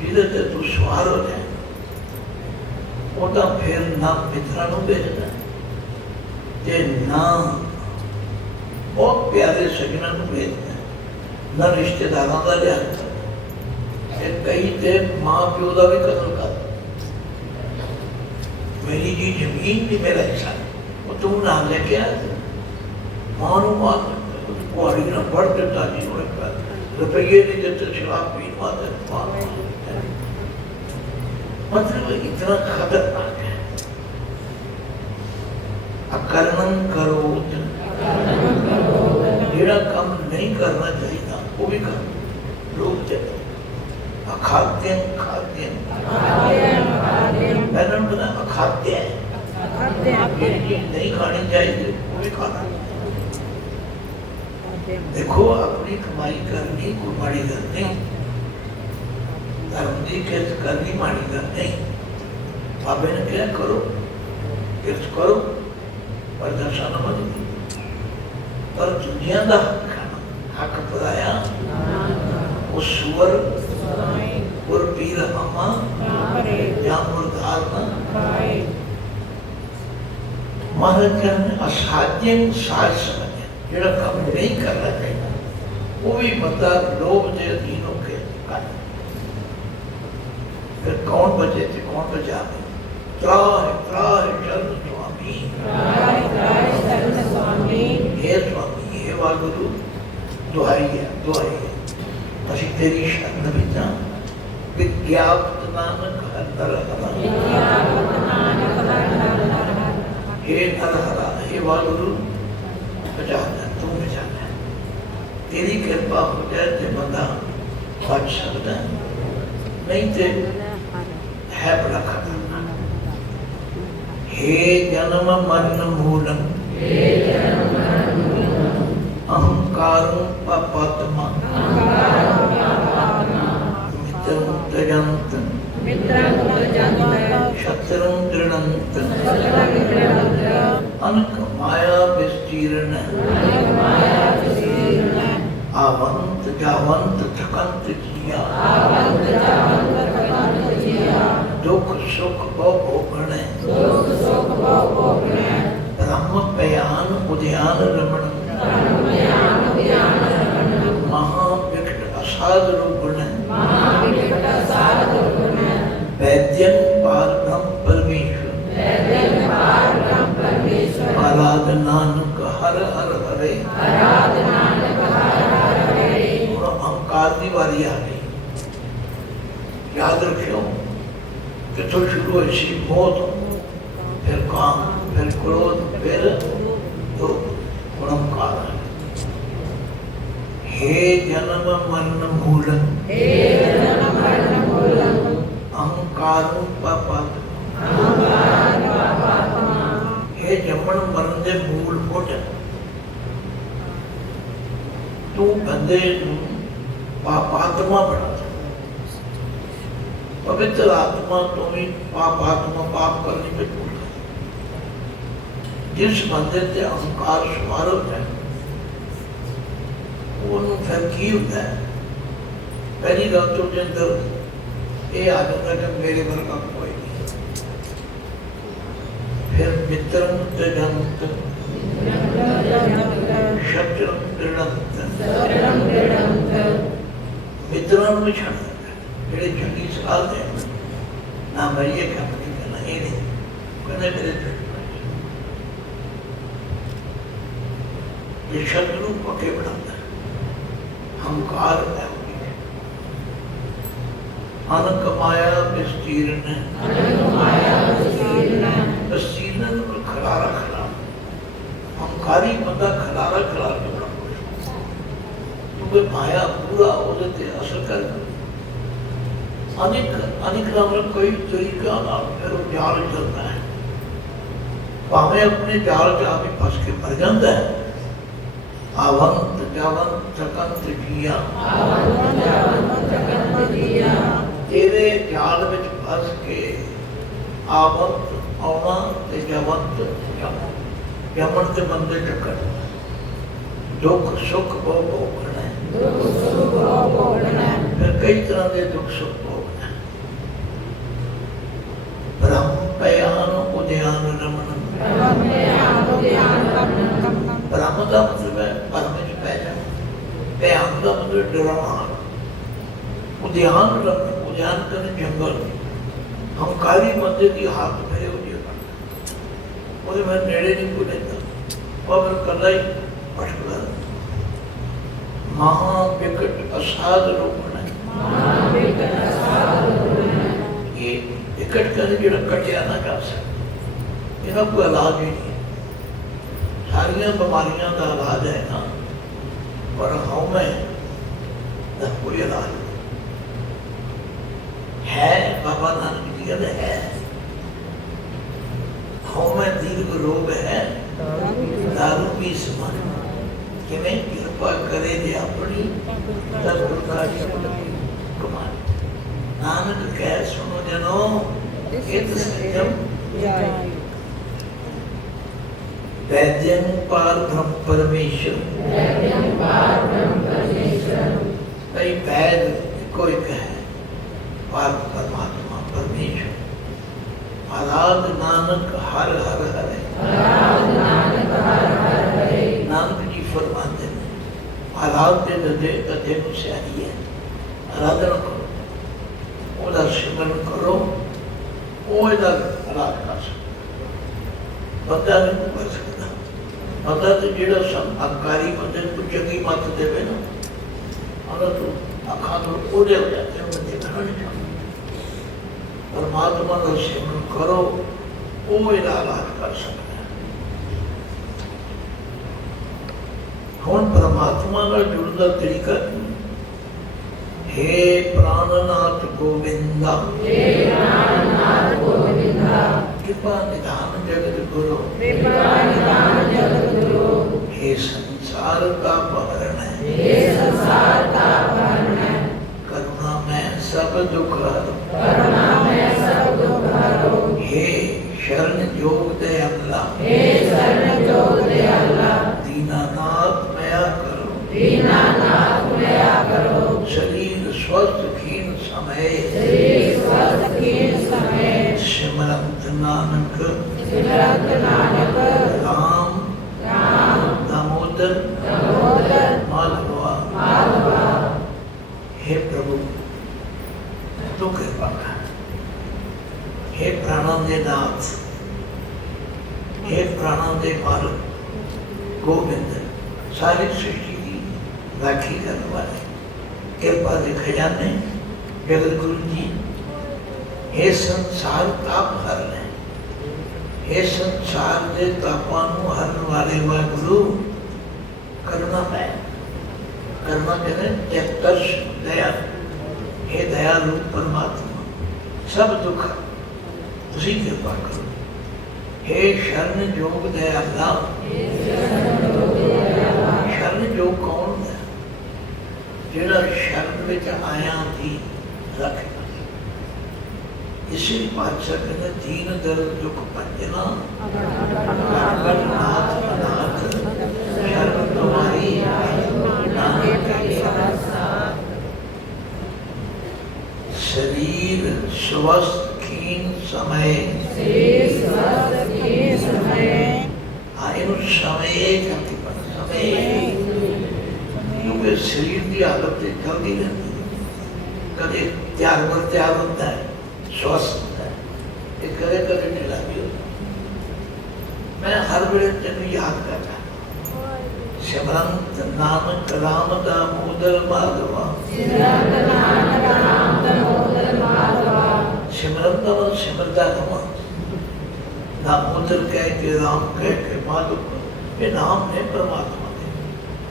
जिदे ते तू सवार हो जाए ओदा फिर ना मित्रा नूं भेजदा ते ना बहुत प्यारे सजना नूं भेजदा, ना रिश्तेदारां दा लिहाज करदा, कई ते मां प्यो का भी कदर कर, मेरी जी जमीन भी मेरा हिस्सा वो तू ना लेके आया मां नूं मार कुआड़ी ना बढ़ दिता जी रुपये नहीं देते शराब पीन वाले, मतलब इतना खतरनाक है। अकर्मण करो जेड़ा काम नहीं करना चाहिए वो भी कर लोग चले अखाद्य खाद्य मैंने बताया अखाद्य है, नहीं खानी चाहिए वो भी खाना। देखो अपनी कमाई करनी कोई माड़ी गल नहीं, धर्म की किरत करनी माड़ी गल नहीं, बाबे ने क्या करो किरत करो पर दशा न मत, पर दुनिया का हक पराया वो सुअर और पीर अम्मा या मुर्दार न महाराज ने असाध्य साज समझे जेड़ा काम नहीं करना चाहिए वो भी बंदा लोभ के अधीन होके कर, फिर कौन बचे थे कौन बचा नहीं। त्राहि त्राहि शरण स्वामी, हे स्वामी हे वागुरु दुहाई है असी तेरी शरण विच विज्ञापत नानक हर नर हरा, हे नर हरा हे वागुरु बचाना तू बचाना, तेरी कृपा हो जाए तो बंदा बच सकता है, नहीं तो है बड़ा खतरनाक। हे जन्म मरण मूलम अहंकार पापात्मा शत्रु दृढ़ंत अनक माया विस्तीर्ण आवंत जावंत थकंत जिया, दुख सुख बहु भोगणे ब्रह्म पयान उद्यान रमण, महाविकट असाध रूपण वैद्यं पारब्रह्म परमेश्वर, आराध नानक हर हर हरे, अहंकार की वारी आ गई। याद रखियो कितों शुरू हुई सी मौत, फिर काम, फिर क्रोध, फिर दुख, हुण अहंकार आ गया। हे जन्म मरण मूल, अहंकार पापात्मा। हे जमन मरण के मूल फुट, तू बंदे पापात्मा बना दे। पवित्र आत्मा तो भी पापात्मा, पाप करने पे टूट गई। जिस बंदे ते अहंकार सवार हो जाए ਉਹਨੂੰ ਫਿਰ ਕੀ ਹੁੰਦਾ ਹੈ? ਪਹਿਲੀ ਗੱਲ ਤੋਂ ਉਹਦੇ ਅੰਦਰ ਇਹ ਆ ਜਾਂਦਾ ਕਿ ਮੇਰੇ ਵਰਗਾ ਕੋਈ ਨਹੀਂ। ਫਿਰ ਮਿੱਤਰੰ ਦ੍ਰਿੜੰਤ, ਸ਼ਤਰੰ ਦ੍ਰਿੜੰਤ, ਮਿੱਤਰਾਂ ਨੂੰ ਛੱਡ ਦਿੰਦਾ ਜਿਹੜੇ ਚੰਗੀ ਸਲਾਹ ਦੇਣ। ਨਾ ਮੈਂ ਇਹ ਕੰਮ ਨਹੀਂ ਕਰਨਾ, ਇਹ ਨਹੀਂ ਕਹਿੰਦੇ ਮੇਰੇ ਤੇ ਇਹ ਸ਼ਤਰੂ ਪੱਕੇ ਬਣਾਉਂਦਾ। अहंकार है अनक माया विस्तीर्ण, विस्तीर्ण खलारा खलारा। अहंकारी बंदा खलारा खलार के बड़ा खुश, क्योंकि माया पूरा उसके असर कर। अनेक कई तरीका फिर जाल चलता है, भावे अपने जाल च आप फस के मर जाता है। आवंत जावंत चकंत जिया, तेरे जाल विच फस के आवंत आउना ते जवंत जाना। जमन ते बंदे टक्कर, दुख सुख भोगना, फिर कई तरह के दुख सुख भोगना। ब्रह्म पयान उद्यान रमन, ब्रह्म का मतलब है परम च पै जाना, भयान का मतलब डराना। उद्यान रमन, उद्यान करने जंगल। हंकारी बंदे की हाथ मेरे हो जाएगा, मैं नेड़े नहीं को लेता, और मैं कला ही भटकता। महा विकट असाध रोकना, ये विकट कर जो कटिया ना जा सकता, इन्हों कोई इलाज ही नहीं। सारिया बीमारियां का इलाज है ना, पर हौमे का कोई इलाज है। बाबा नानक जी कहते है हौमे दीर्घ रोग है, दारू भी समान। किवें कृपा करे दे अपनी तब कमाल। नानक कह सुनो जनो इत संयम, वैद्यं पार ब्रह्म परमेश्वर। कई वैद कोई कहे पार परमात्मा परमेश्वर। आराध नानक हर हर हरे, नानक जी फरमाते हैं आराध्य दे कथे को सियारी है। आराधना करो, ओदा सिमरन करो, ओदा आराध कर सकते। बंदा नहीं कर सकता। बंदा तो जो अहंकारी बंदे को चंगी मत देवे ना, तो अखा तो ओढ़े हो जाते हैं, बंदे देखना नहीं चाहते। परमात्मा का सिमरन करो, वो इलाज कर सकते हैं। हम परमात्मा का जुड़ने का तरीका हे प्राणनाथ गोविंदा, कृपा निधान जगत गुरु, हे संसार का पहरण है, करुणा में सब दुख हरो, हे शरण जोग दे अल्लाह, दीनानाथ मया करो, शरीर स्वस्थ खीन समय, सिमरंत नानक राम दामोदर माधवा। हे प्रभु तू कृपा कर, हे प्राणों के नाथ, हे प्राणों के मालिक गोविंद, सारी सृष्टि की राखी करने वाले, कृपा के खजाने जगत गुरु जी, हे संसार ताप हर रहे, हे संसार के तापां नूं हरन वाले वाहिगुरु करुणा मैं करुणा कहते चैतर्ष दया, हे दया रूप परमात्मा सब दुख तुसी कृपा करो। हे शरण जोग दयाला, शरण जोग कौन है? जिहड़ा शरण विच आया थी रख। इसी पातशाह कहते दीन दर्द दुख पंजना नाथ अनाथ शरण तुम्हारी नानक शरीर स्वस्थ खीन समय क्योंकि शरीर की हालत चलती रहती है, कदे त्याग पर त्याग होता है, स्वस्थ होता है, ये कदे कदे ढीला भी होता है। मैं हर वेले तेन याद करता सिमरंत नानक राम दामोदर माधवा, सिमरन का मतलब सिमरता कमा, दामोदर कह के राम कह के माधव, ये नाम है परमात्मा के।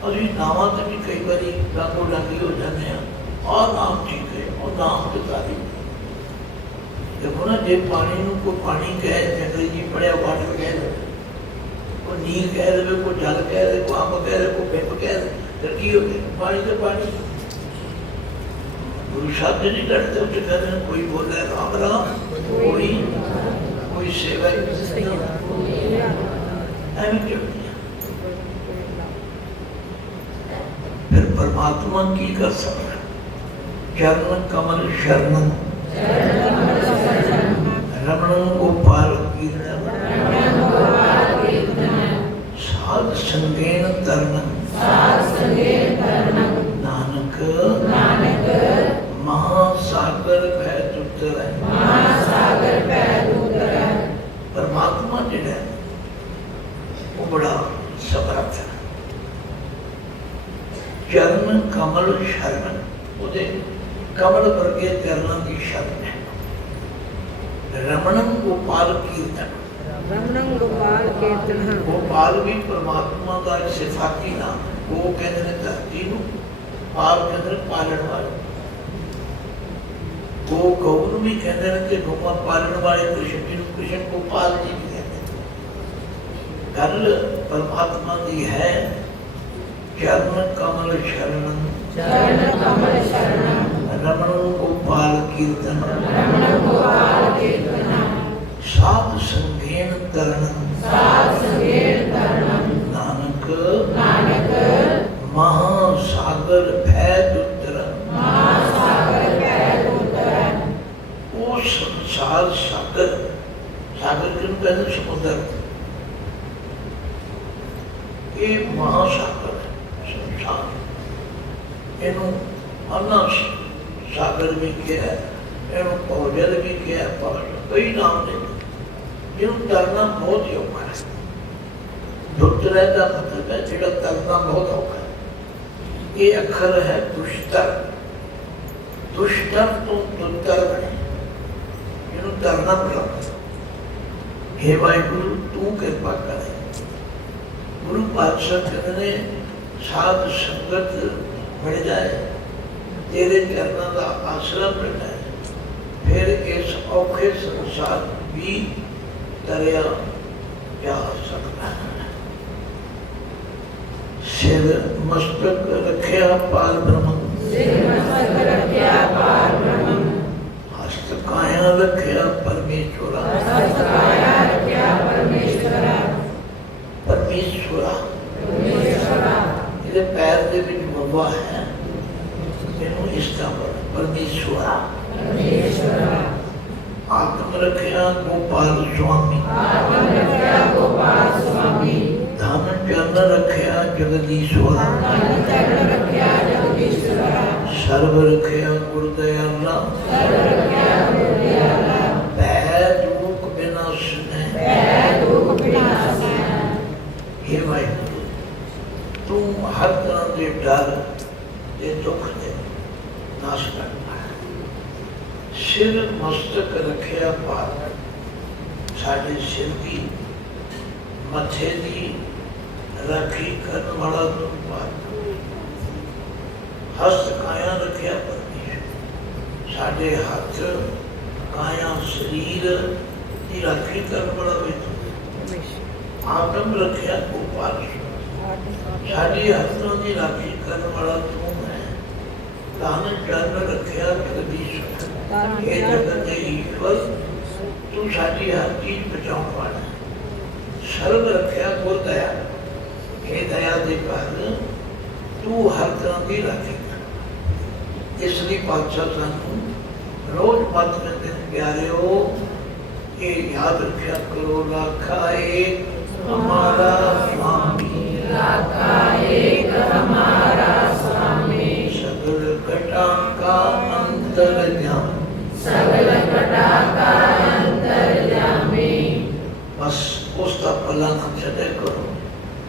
और ये नामां से भी कई बार डांगो डांगी हो जाते हैं, और नाम ठीक है और नाम की तारीफ। देखो ना, जे पानी नूं कोई पानी कहे, अंग्रेजी पढ़िया वाटर कह दे, कोई नीर कह दे, कोई जल कह दे, कोई अंब कह दे, कोई पिंप कह दे, तो की हो गया? पानी तो पानी। गुरु साहब जी नहीं लड़ते, उसे कहते हैं कोई बोले राम राम, कोई सेवा एवं क्यों? फिर परमात्मा की कर सकता, चरण कमल शरण रमण गोपाल कीर्तन साध संगेन तरन नानक महासागर भय तुतर। परमात्मा जिहड़ा वो बड़ा समर्थ है। चरण कमल शरण, उहदे कमल वर्गे चरणों की शरण है। रमणम गोपाल कीर्तन, गोपाल भी परमात्मा का एक सिफाती नाम है। वो कहते हैं धरती नूं, पाल कहते हैं पालन वाले। गो गऊ भी कहते हैं कि गौवा पालन वाले कृष्ण जी को कृष्ण गोपाल जी भी कहते हैं। गल परमात्मा की है चरण कमल शरण रमण गोपाल कीर्तन साध संगेन तरन नानक महासागर भय तुतरन। वो संसार सागर, सागर क्यों कहते? समुद्र। ये महासागर है संसार, इनू अन्ना सागर भी किया है, इनू भौजल भी किया है, कई नाम ने। जिन्होंने तरना बहुत ही औखा है। दुतरे का मतलब है जिहड़ा तरना बहुत औखा है। ये अखर है दुष्टर, दुष्टर तो दुतर बने, जिन्होंने तरना पड़ा। हे वाहिगुरु तू कृपा करे। गुरु पातशाह कहते साध संगत मिल जाए, तेरे चरणों का आसरा मिल जाए, फिर इस औखे संसार भी तरया जा सकता है। सिर मस्तक रखिया पार ब्रह्म, हस्त काया रखिया परमेश्वरा। परमेश्वरा ये पैर के विच बब्बा है, इनू इसका परमेश्वरा। आत्म रखिया गोपाल स्वामी, धन जन रखिया जगदीश्वरा। सर्व रखिया गुरुदयाला, भय दुख विनाशनै। हे वाहिगुरु तू हर तरह के डर, के दुख दे नाश करना है। सिर मस्तक रखिया पार, साढ़े सिर की मथे की राखी करने वाला तू पार। हस्त काया रखिया परमेश्वर, साढ़े हाथ काया शरीर की राखी करने वाला भी तू। आत्म रखिया गोपाल, साड़ी हाथों की राखी करने वाला तू है। दान जन रखिया जगदीश्वर, हे जगत के ईश्वर तू साड़ी हर चीज बचाने वाला है। सर्व रखिया गुर दया, हे दया दे पाल तू हर तरह की राखी कर। इसलिए पातशाह सानू रोज मत में दिन प्यारे हो, ये याद रखा करो, राखा एक हमारा स्वामी, राखा एक हमारा स्वामी, सगल घटा का अंतर्यामी, सगल घटा का अंतर्यामी। बस उसका पला ना चले करो,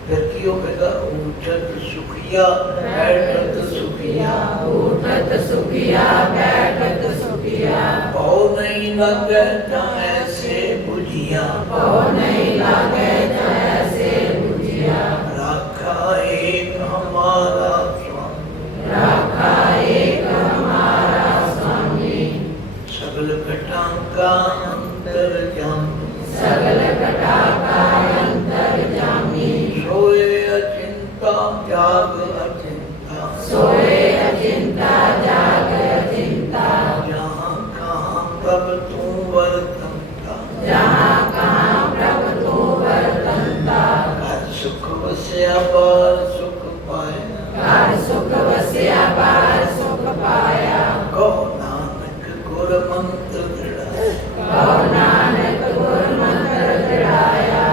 फिर की होगा ऊठत सुखिया बैठत सुखिया, उठत सुखिया बैठत सुखिया, बहु नहीं लगे तो ऐसे बुझिया, बहु नहीं लागे तो ऐसे बुझिया। राखा एक हमारा स्वामी, राखा एक हमारा स्वामी, सगल घटा का अंतर्यामी, सगल घटा का अंतर्यामी। सोए अचिंता जाग अचिंता, सोए अचिंता जाग अचिंता, जहाँ कहाँ प्रभ तू वर्तनता, जहाँ कहाँ प्रभु तू वर्तनता। घर सुख वस्या बार सुख पाया, घर सुख वस्या बार सुख पाया, कहो नानक गुर मंत्र दृढ़, कहो नानक गुर मंत्र दृढ़ाया।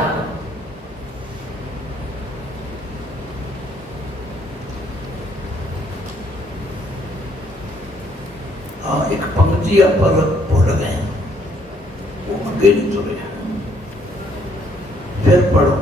हाँ एक पंक्ति पर भूल गए, वो आगे नहीं तुरे। फिर पढ़ो,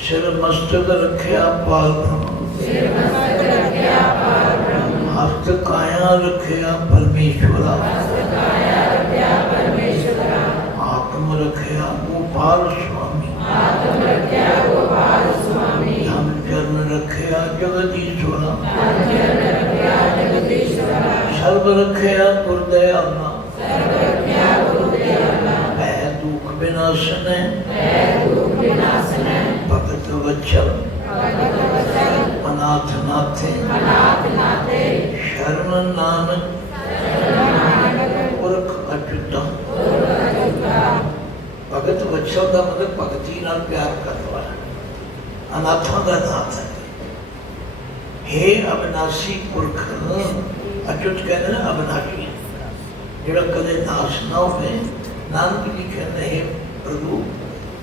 सिर मस्तक रखिया पाल ब्रह्म, सिर मस्तक रखिया पार ब्रह्म, हस्त काया रखिया परमेश्वरा, हस्त काया रखिया परमेश्वरा, आत्म रखिया गोपाल स्वामी, आत्म रखिया गोपाल स्वामी, धन जन रखिया जगदीश्वरा, धन रखिया जगदीश्वरा, सर्व रखिया गुरुदयाला, सर्व रखिया गुरुदयाला, भय दुख विनाशन भय दुख विनाशन, भगत वत्सल भगत वत्सल, अनाथ नाथे, अनाथ नाथे, शरण नानक नानक पुरख अच्युतम। पुरख अच्युता। भगत वत्सल का मतलब भगती नाल प्यार करने वाला, अनाथों का नाथ है। हे अविनाशी पुरख, अच्युत कहते हैं अविनाशी, जो कदे नाश ना हो। नानक जी कहते हैं प्रभु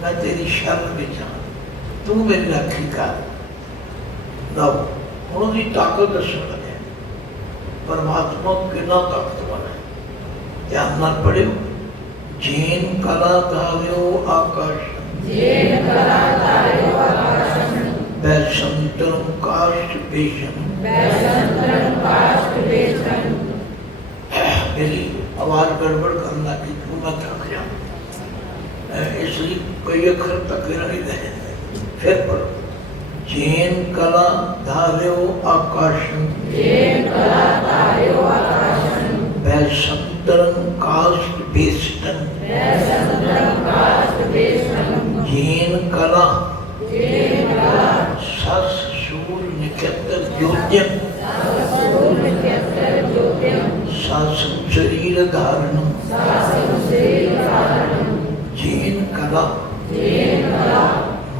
मैं तेरी शरण में जा, तू मेरी राखी कर। लो हूँ की ताकत दसन लगे, परमात्मा कितना ताकतवर है। ध्यान न पढ़ियो, जैन कला धाव्यो आकाश, जैन कला धाव्यो आकाशम, वैसंतरम काष्ठ बेशन। वैसंतरम काष्ठ बेशन। मेरी आवाज गड़बड़ करने लगी, क्यों मैं थक जाऊं, इसलिए कई अक्षर तक नहीं रहे। फिर पढ़ो, जैन कला धाव्यो आकाशम, जैन कला धाव्यो आकाशम, वैसंतरम काष्ठ बेशन। वैसंतरम काष्ठ बेशन। जैन कला जैन कला सस शूल निकटर ज्योतिम, सूर्य नित्यत्र ज्योतिम, सासु शरीर धारणम। सासु शरीर धारणम। जैन कला जैन कला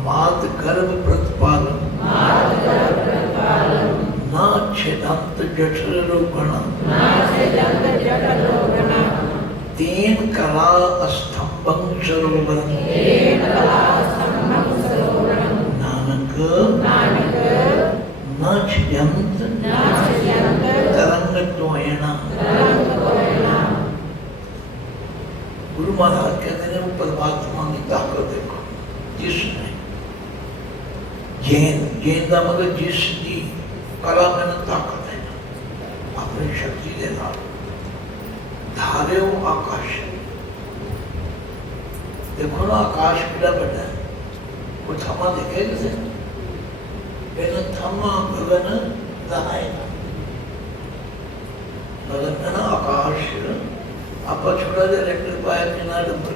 मात गर्भ प्रतिपालन, मात गर्भ प्रतिपालन, ना छेदंत जठर रोगणा। नासे दंत जठर रोगणा। तेन कला स्तंभं सरोवरम, तेन कला स्तंभं सरोवरम, नानक नानक न छिदंत नास्यन्त तरंग द्वयना। तरंग द्वयना। गुरु महाराज कहते हैं वो परमात्मा की ताकत देखो, जिसने जैन का मतलब जिसकी कला में ताकत है, अपनी शक्ति दे नाल धारियो आकाश। देखो ना आकाश कितना बड़ा है, कोई थमा देखे किसे? कहना थमा गगन लहाएगा। गगन में ना आकाश आप छोटा जा लेटर पाया किना डंबर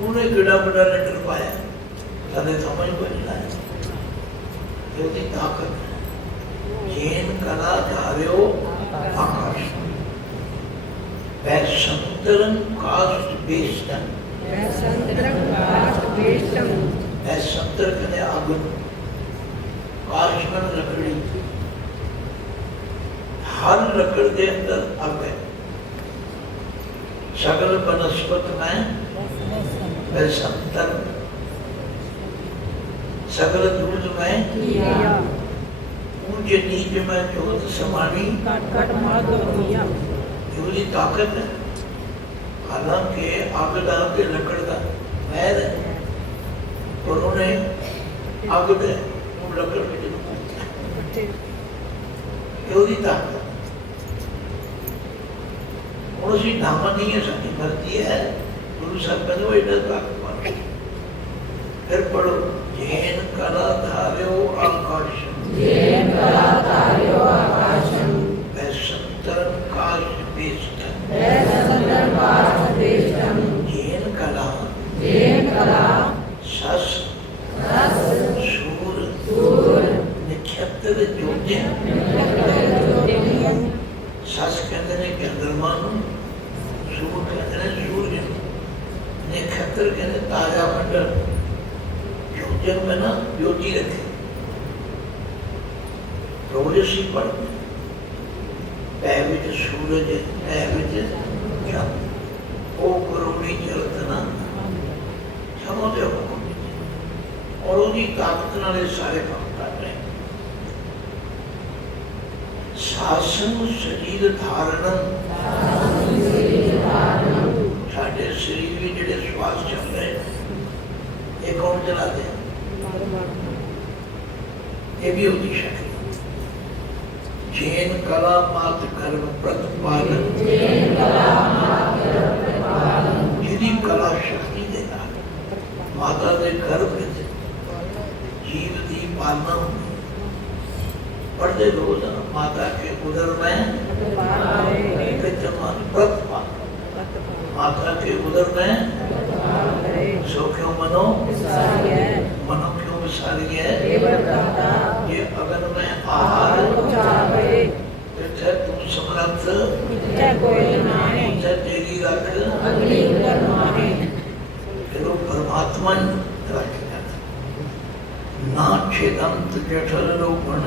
उन्हें किड़ा बड़ा लेटर पाया कदे समझ को नहीं आया। ये ताकत है। जैन कला धारियो आकाश। वैसंतरं काष्ठ बेष्टन। वैसंतरं काष्ठ बेष्टन। वैसंतर कने आगन, काष्ठ में लकड़ी। हर लकड़ के अंदर आग है। सकल वनस्पत में वैसंतर, सकल दूध में किया, ऊंच नीच में जोत समानी। कट कट मार दो किया। ये ताकत है। हालांकि आग डाल के लकड़ का महल है, और उन्हें आग दे वो लकड़ में ये ताकत। और उसी नामा नहीं है, सभी भरती है गुरु साहब का जो इधर ताकत मानो। फिर पढ़ो जैन कला धारियो आकाश। जैन कला धारियो आकाशम। वैसंतरं काष्ठ बेष्टन। वैसंतरं काष्ठ बेष्टन। जैन कला। जैन कला। सस। रस। शूर। सूर। नक्षत्र ज्योतिष। सस कहते हैं चंद्रमा, सूर कहते हैं सूर्य, नक्षत्र कहते हैं तारा मंडल। ज्योतिष में ना ज्योति रखे रोजसी पढ़ते पै विच सूरज, पै विच चंद, ओ करोड़ी चलतना समझो और उसकी ताकत नाल सारे काम कर रहे। शासन शरीर धारणम। साढ़े शरीर में जिहड़े श्वास चल रहे ये कौन चलाते हैं? ये भी होती शक्ति। जैन कला मात कर्म प्रतिपादन। जिहदी कला शक्ति देता माता के गर्भ में जीव की पालना होती। पढ़ते रोज माता के उदर में विद्यमान प्रतिपादन। माता के उदर में सो क्यों मनो मनो क्यों विसारी है। ये अगन में आहार तुम समर्थ तेरी रख। फिर वो परमात्मा रख ना छेदंत जठर रोगण।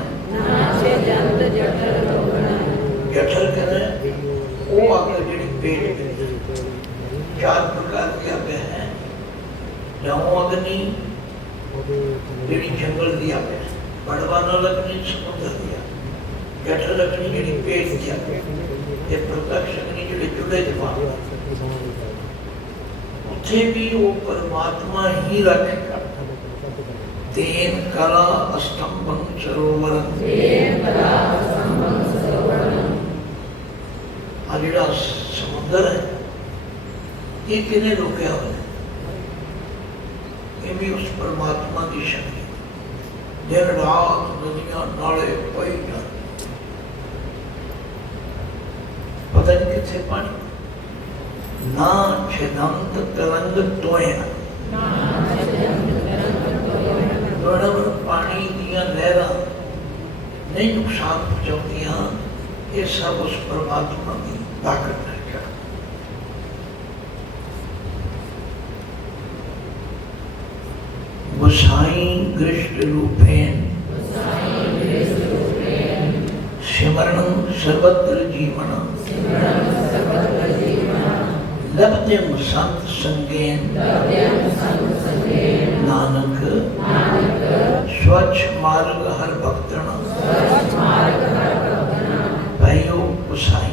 जठर कहते वो आगे जी पेट में चार प्रकार की आगे हैं। जहाँ अग्नि जी जंगल की आगे, बड़वान अग्नि समुद्र दिया, जठर अग्नि जी पेट की आगे, ये प्रत्यक्ष अग्नि जी जुड़े दिमाग उसे भी वो परमात्मा ही रखेगा। तेन कला अस्तंभं सरोवरं। जिहड़ा समुद्र है ये किने रोकया हुआ है? ये भी उस परमात्मा की शक्ति। दिन रात नदियां नाले बही जाती, पता नहीं कितने पानी। ना छिदंत तरंग तोयन। पानी दिया लहरा नहीं नुकसान पहुंचादियां। ये सब उस परमात्मा की ताकत है। गोसाई गृष्ट रूपेण सिमरणं सर्वत्र जीवनं। लभतेम संत संगेन नानक स्वच्छ मार्ग हर भक्तन। भाइयों गोसाई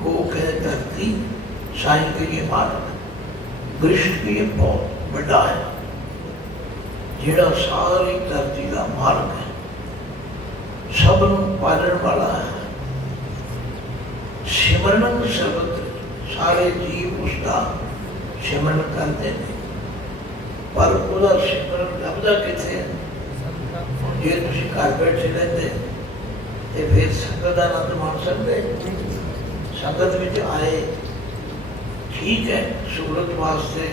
गो कह धरती, साई के ये मार्ग, गृष्ट के ये बहुत बड़ा है जिहड़ा सारी धरती का मार्ग है, सब पालन वाला है। सिमरन सर्वत्र सारे जीव उसका सिमरन करते हैं, पर ਉਹਦਾ ਸਿਮਰਨ ਲੱਭਦਾ ਕਿੱਥੇ ਹੈ? ਜੇ ਤੁਸੀਂ ਘਰ ਬੈਠੇ ਰਹਿੰਦੇ ਤੇ ਫਿਰ ਸੰਗਤ ਦਾ ਆਨੰਦ ਮਾਣ ਸਕਦੇ। ਸੰਗਤ ਵਿੱਚ ਆਏ ਠੀਕ ਹੈ, ਸਹੂਲਤ ਵਾਸਤੇ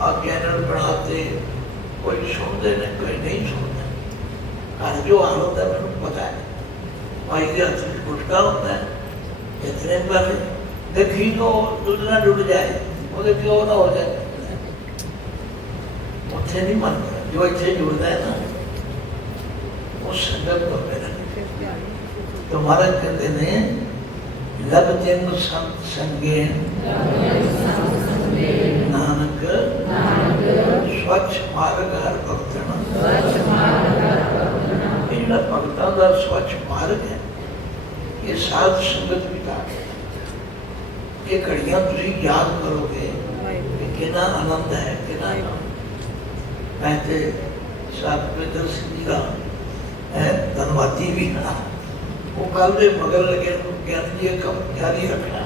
ਆ ਚੈਨਲ ਬਣਾਤੇ, ਕੋਈ ਸੁਣਦੇ ਨੇ ਕੋਈ ਨਹੀਂ ਸੁਣਦਾ। ਘਰ ਜੋ ਹਾਲ ਹੁੰਦਾ ਮੈਨੂੰ ਪਤਾ ਹੈ, ਭਾਈ ਦੇ ਹੱਥ ਵਿੱਚ ਗੁਟਕਾ ਹੁੰਦਾ ਹੈ, ਇਤਨੇ ਪਰ ਦੇਖੀ ਤੋਂ ਦੁੱਧ ਨਾ ਡੁੱਟ ਜਾਏ, ਉਹਦੇ ਕਿਉਂ ਨਾ ਹੋ ਜਾਏ, ਉੱਥੇ ਨਹੀਂ ਮੰਨਦਾ। ਜੋ ਇੱਥੇ ਜੁੜਦਾ ਹੈ ਨਾ ਉਹ ਸੰਗਤ ਤੋਂ ਮੇਰਾ तो महाराज कहते हैं लब जन्म संत संगे नानक स्वच्छ मार्ग हर भक्तन। ये भक्तों का स्वच्छ मार्ग है, ये साध संगत बिता के ये घड़ियां तुम याद करोगे कि कितना आनंद है, कितना आनंद। मैं तो साधु सिंह जी का धनवादी भी हाँ, वो कल के मगर लगे ज्ञान जी कम जारी रखना,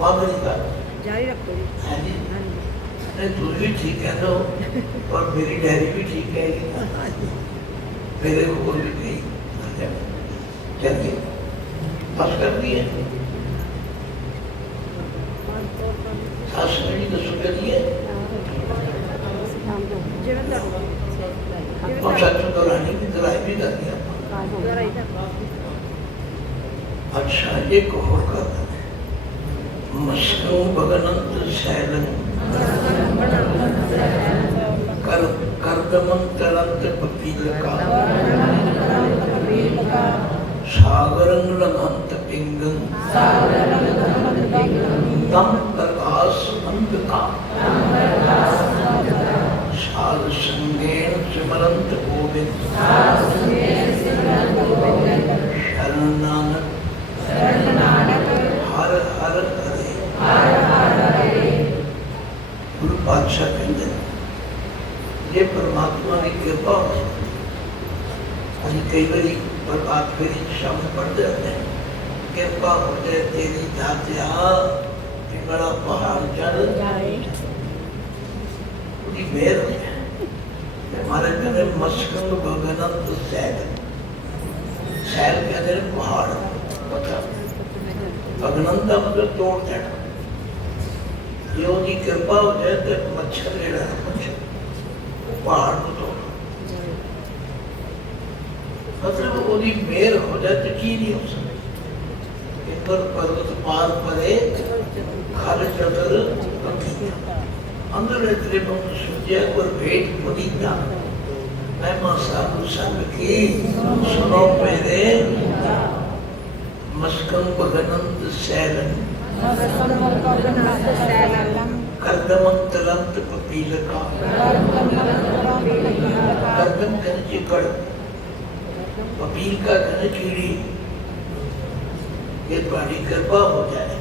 बंद नहीं कर जारी रखो जी। हाँ जी, नहीं तुम भी ठीक है तो, और मेरी डायरी भी ठीक है, मेरे को कोई भी नहीं। चलिए बस कर दिए सास मेरी दसो करिए और सच दोहरानी की दोहराई भी कर दिया। अच्छा एक और करना है, मस्को भगनंत सैलन करदमं तरंत पपील का सागरंग लंघंत पिंगं तम प्रकाश मंद का साध संगेन सिमरंत गोविंद शरण नानक हर हर हरे। गुरु पातशाह कहते हैं ये परमात्मा की कृपा हो। अभी कई बारी प्रभात फेरी शब्द पढ़ते रहते हैं, कृपा हो जाए तेरी दात्या कि बड़ा पहाड़ चढ़ पूरी मेहर हो जाए। हमारे कहते मस्कंग भगनंत सैल, सैल कहते हैं पहाड़, पता भगनंत का मतलब तोड़ देना। जो उसकी कृपा हो जाए तो मच्छर लेना, मच्छर पहाड़ को तोड़, मतलब उसकी मेहर हो जाए तो की नहीं हो सकती। इंद्र पर्वत पार परे खल चतर अंदर त्रिभुवन सूर्य और भेद पुनीता। मैं मां साधु संग की सुनो मेरे मस्कं भगनंत सैलन करदमंतरंत पपील का। करदम कहने चिकड़, पपील का कहने कीड़ी। ये तुम्हारी कृपा हो जाए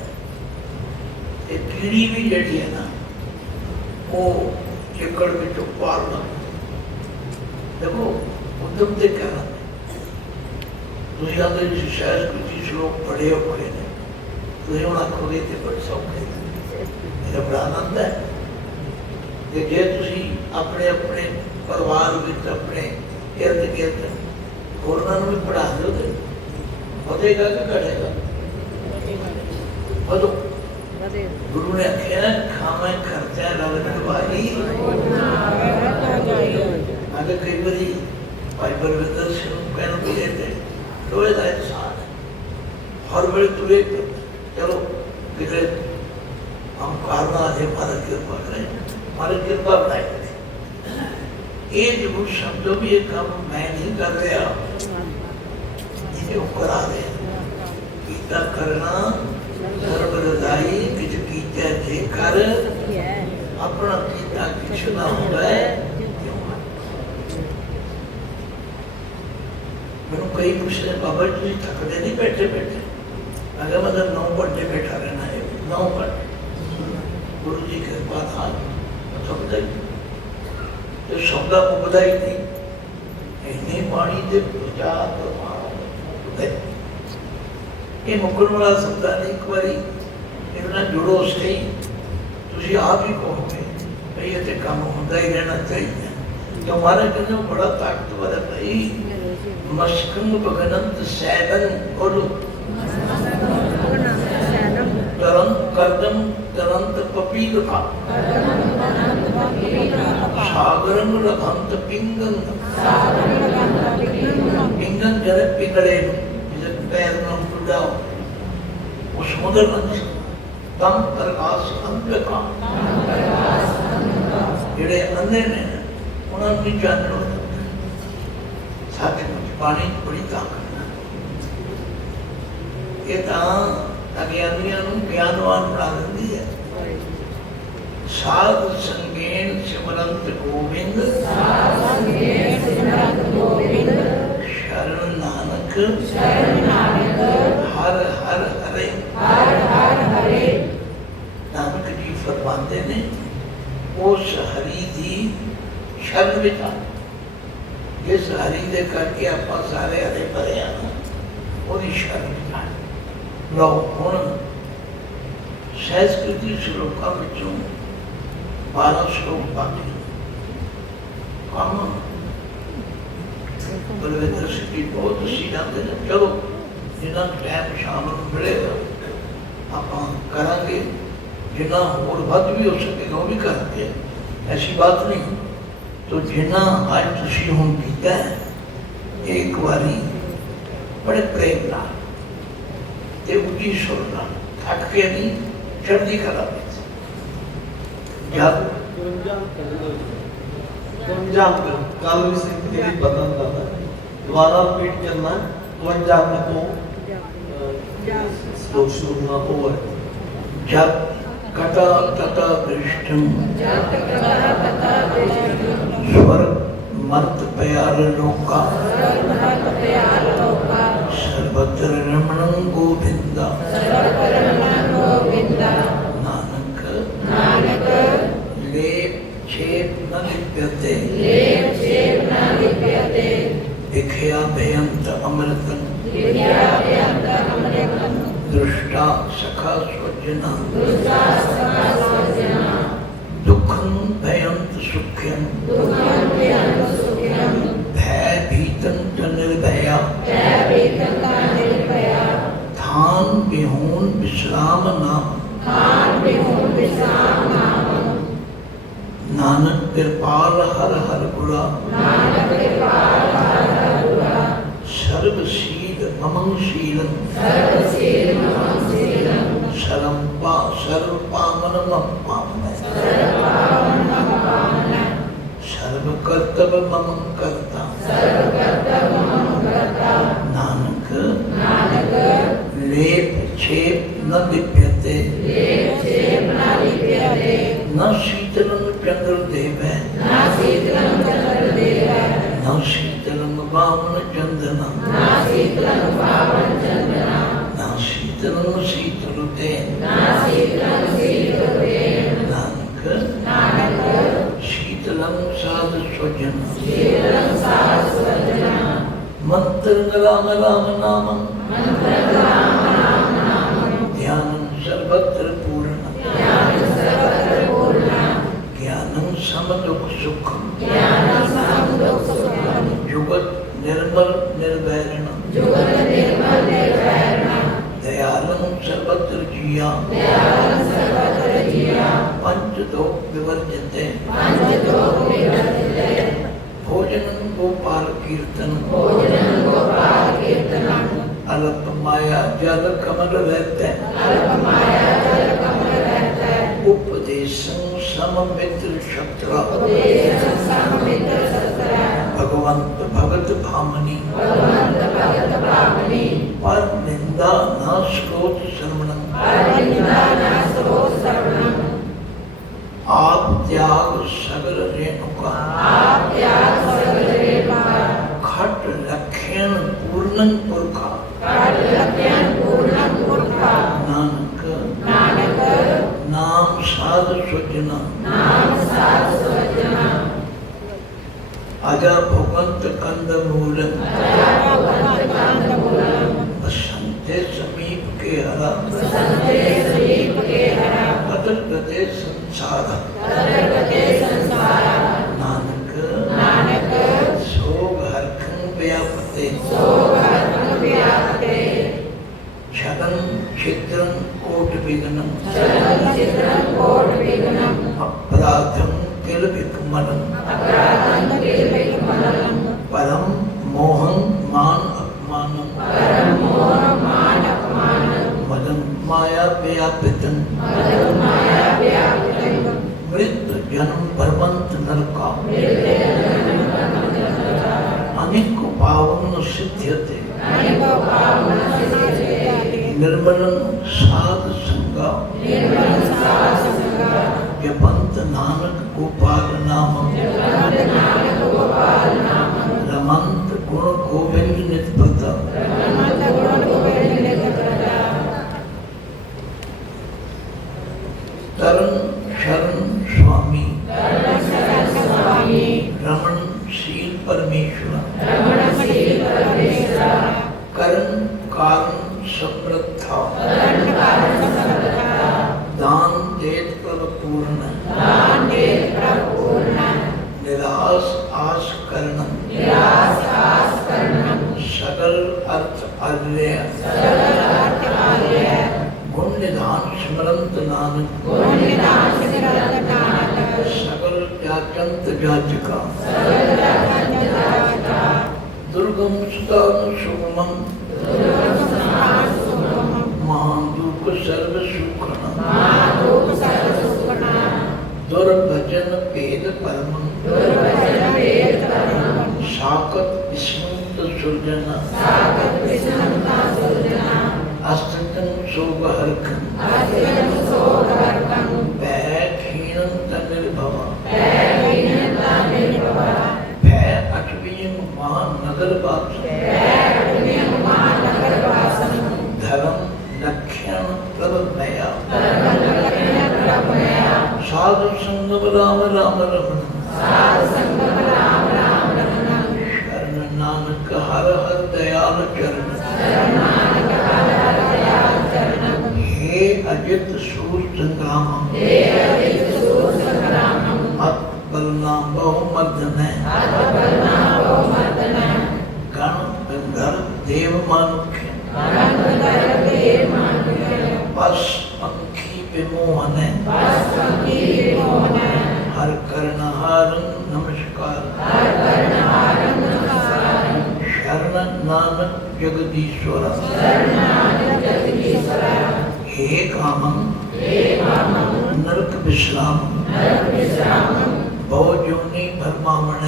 ये कीड़ी भी जड़ी है ना वो चिकड़ में तो पालना। देखो उद्यम से कहना दुनिया के शायद कुछ लोग बड़े औखे ने, तुम हम आखोगे तो बड़े सौखे। मेरा बड़ा आनंद है कि जे तुम अपने अपने परिवार में अपने इर्द गिर्द होरना भी पढ़ा दो तो बढ़ेगा कि घटेगा? बढ़ो। गुरु ने आख्या खावे खर्चा रल कटवाई। अगर कई बारी भाई बलविंदर सिंह कहना मिले थे लोहे का इंसान है, हर बड़े तुरे चलो किधरे हम कारना है हमारा कृपा करें, हमारी कृपा बनाए। ये जो शब्द भी ये काम मैं नहीं कर रहा, इसे करा रहे गीता करना सर्वरदाई किच कीता जे कर अपना कीता किछ ना होवे। मैं कई पूछते बाबा जी थकते नहीं बैठे बैठे? अगर मतलब 9 घंटे बैठा रहना है, 9 घंटे गुरु जी के पास हाथ थकता ही तो सौदा मुकदा ही नहीं। इतनी पानी से प्रचार ਇਹ ਮੁੱਕਣ ਵਾਲਾ ਸਬਦਾ ਨਹੀਂ। ਇੱਕ ਵਾਰੀ ਇਹਦੇ ਨਾਲ ਜੁੜੋ ਸਹੀ, ਤੁਸੀਂ ਆਪ ਹੀ ਕਹੋਗੇ ਭਈ ਇਹ ਤੇ ਕੰਮ ਹੁੰਦਾ ਹੀ ਰਹਿਣਾ ਚਾਹੀਦਾ। तो हमारा कहना बड़ा ताकतवर है भाई। मस्कन भगनंत सैदन और तरंत कर्दम तरंत पपील का सागरम रघंत पिंगन पिंगन जरे पिंगड़े पैर में उड़ाओ उस समुद्र में तम प्रकाश अंत का जेड़े अन्ने ने उन्होंने भी जानना सचमुच पानी बड़ी ताकत है। ये तो अज्ञानियों को ज्ञानवान बना देती है। साध संगेन सिमरंत गोविंद शरण नानक हर हर हरे। नानक जी फरमाते ने उस हरि दी शरण विच जिस हरि दे करके आप सारे हरे भरे हैं वही शरण विच लो। हुण संस्कृति श्लोकां विचों 12 श्लोक बाकी काम बलविंदर सिंह जी बहुत दसी जाते हैं। चलो जिन्ना टाइम शाम को मिलेगा आप करांगे, जिन्ना होर वध भी हो सकेगा वो भी करेंगे, ऐसी बात नहीं। तो जिन्ना अज तुसीं हुण कीता है एक बारी बड़े प्रेम नाल ते उच्ची सुर नाल थक के नहीं चढ़दी कला विच जब कल भी सिंह तेरी बदन दादा दोबारा रिपीट करना 52 तो श्लोक शुरू होना हो जब कथा तथा दृष्टम स्वर्ग मर्त प्यार लोका सर्वत्र रमणं गोविंदा नानक लेप छेप न लिप्यते विखया भयंत अमृतम दृष्टा सखा स्वजना दुखं भयंत सुख्यं भय भीतं च निर्भया थान विहून विश्राम नाम नानक कृपाल हर हर गुरा सर्वशील ममं शीलं सर्वकर्तव्य मम कर्ता नानक लेप छेप न लिप्यते न शीतलं चंद्रदेव न शीतलं वामन चंदना न शीतलं शीतलुते नानक शीतलं साधु स्वजन मंत्र राम राम नाम ध्यानं सर्वत्र पूर्ण ज्ञानं समदुख सुखम जुगत निर्मल निर्वैरण दयालं सर्वत्र जिया पंचदोष विवर्जिते भोजनं गोपाल कीर्तन अल्प माया जल कमल रहते उपदेशं सममित्र शत्रा भगवंत भगत भामनी पर निंदा न स्रोत श्रवणं आप त्याग सगल रेणुका खट लक्षण पूर्णं पुरखा नानक नाम साध स्वजना आजा भगवंत कंद मूल बसंते समीप के हरा अतल गते संसार नानक सोग हरखं व्यापते छदं छिद्रं कोट विघ्नं अपराधं किल विकमलं परम मोहं मान अपमानं मदं माया व्यापितं मृत्यु जन्म भ्रमंत नरका अनेक पावन सिद्ध्यते निर्मलं साध संगा जपंत नानक गोपाल नाम रमंत गुण गोविंद नित्य तरण शरण स्वामी रमणशील परमेश्वर करण कारण समृद्धा दान देत प्रभ पूर्ण निराश आस करणम सकल अर्थ आलय गुण निधान स्मरंत नानक सकल जाचंत जाचिका दुर्गम सुदान सुगमम महादुख सर्व सुखम दुर्भजन भेद परमं साकत स्मृत सुरजन अस्तंतन सोग हरखं भयहीनं तनिर्भव भय अटवीयं महानगर वासन धर्म लक्ष्यण प्रभ नया साधु संगम राम राम रमण शरण नानक हर हर दयाल चरण हे अजित सूर संग्राम मत बलनाम बहुमर्दन गण गंधर्व देव मानुष्य बस पंखी विमोहन हर कर्णहारं नमस्कार शरण नानक जगदीश्वर हे कामं नरक विश्राम बहुजोनि भरमावण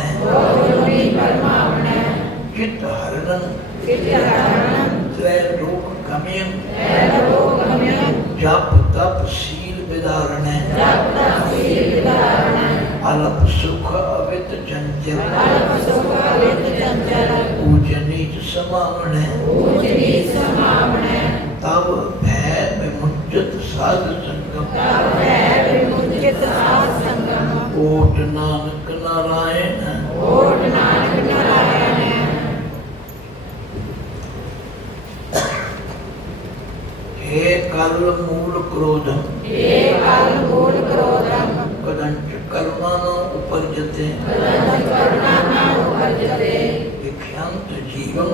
चित्त हरणं त्रैलोक गम्यं जप तप शील विदारण अलप सुख अवित चंचल पूजनीच समावण तब भय विमुंचित साध संगम ओट नानक नारायण हे काल मूल क्रोधम कदंच कर्माणो उपरजते विख्यात जीवं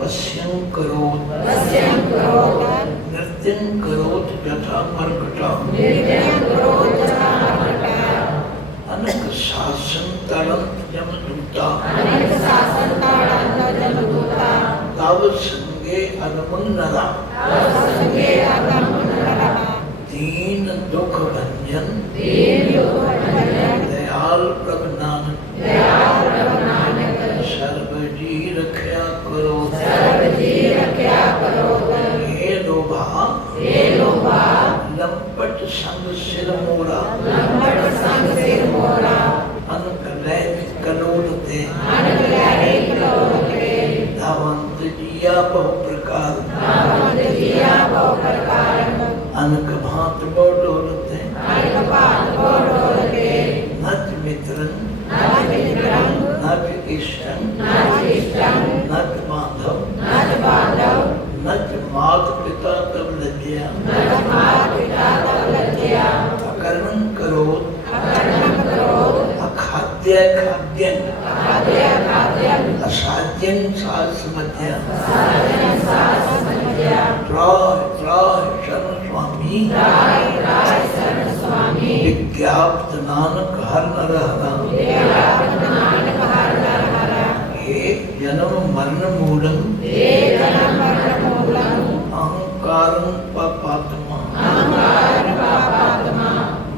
वश्यं करोत् नृत्यं करोत् यथा मर्कटा अनक शासन तड़ंत जमदूता तव संगे अदमन्नरा दीन दुख भंजन दयाल प्रभ नानक सर्व जी रख्या करो हे लोभा लंपट संग सिर मोरा अनक लैन कलोलते धावंत जिया बहु प्रकार अनक भांत बोडोलते नच मित्रं नच इष्टं नच बांधव नच ਸਾਧ ਸਮਝਿਆ ਤਰਾਇ ਸ਼ਰਨ ਸੁਆਮੀ ਵਿਗਿਆਪਤ ਨਾਨਕ ਹਰਿ ਨਰ ਹਰਾ हे जन्म मरण मूलम अहंकारं पापात्मा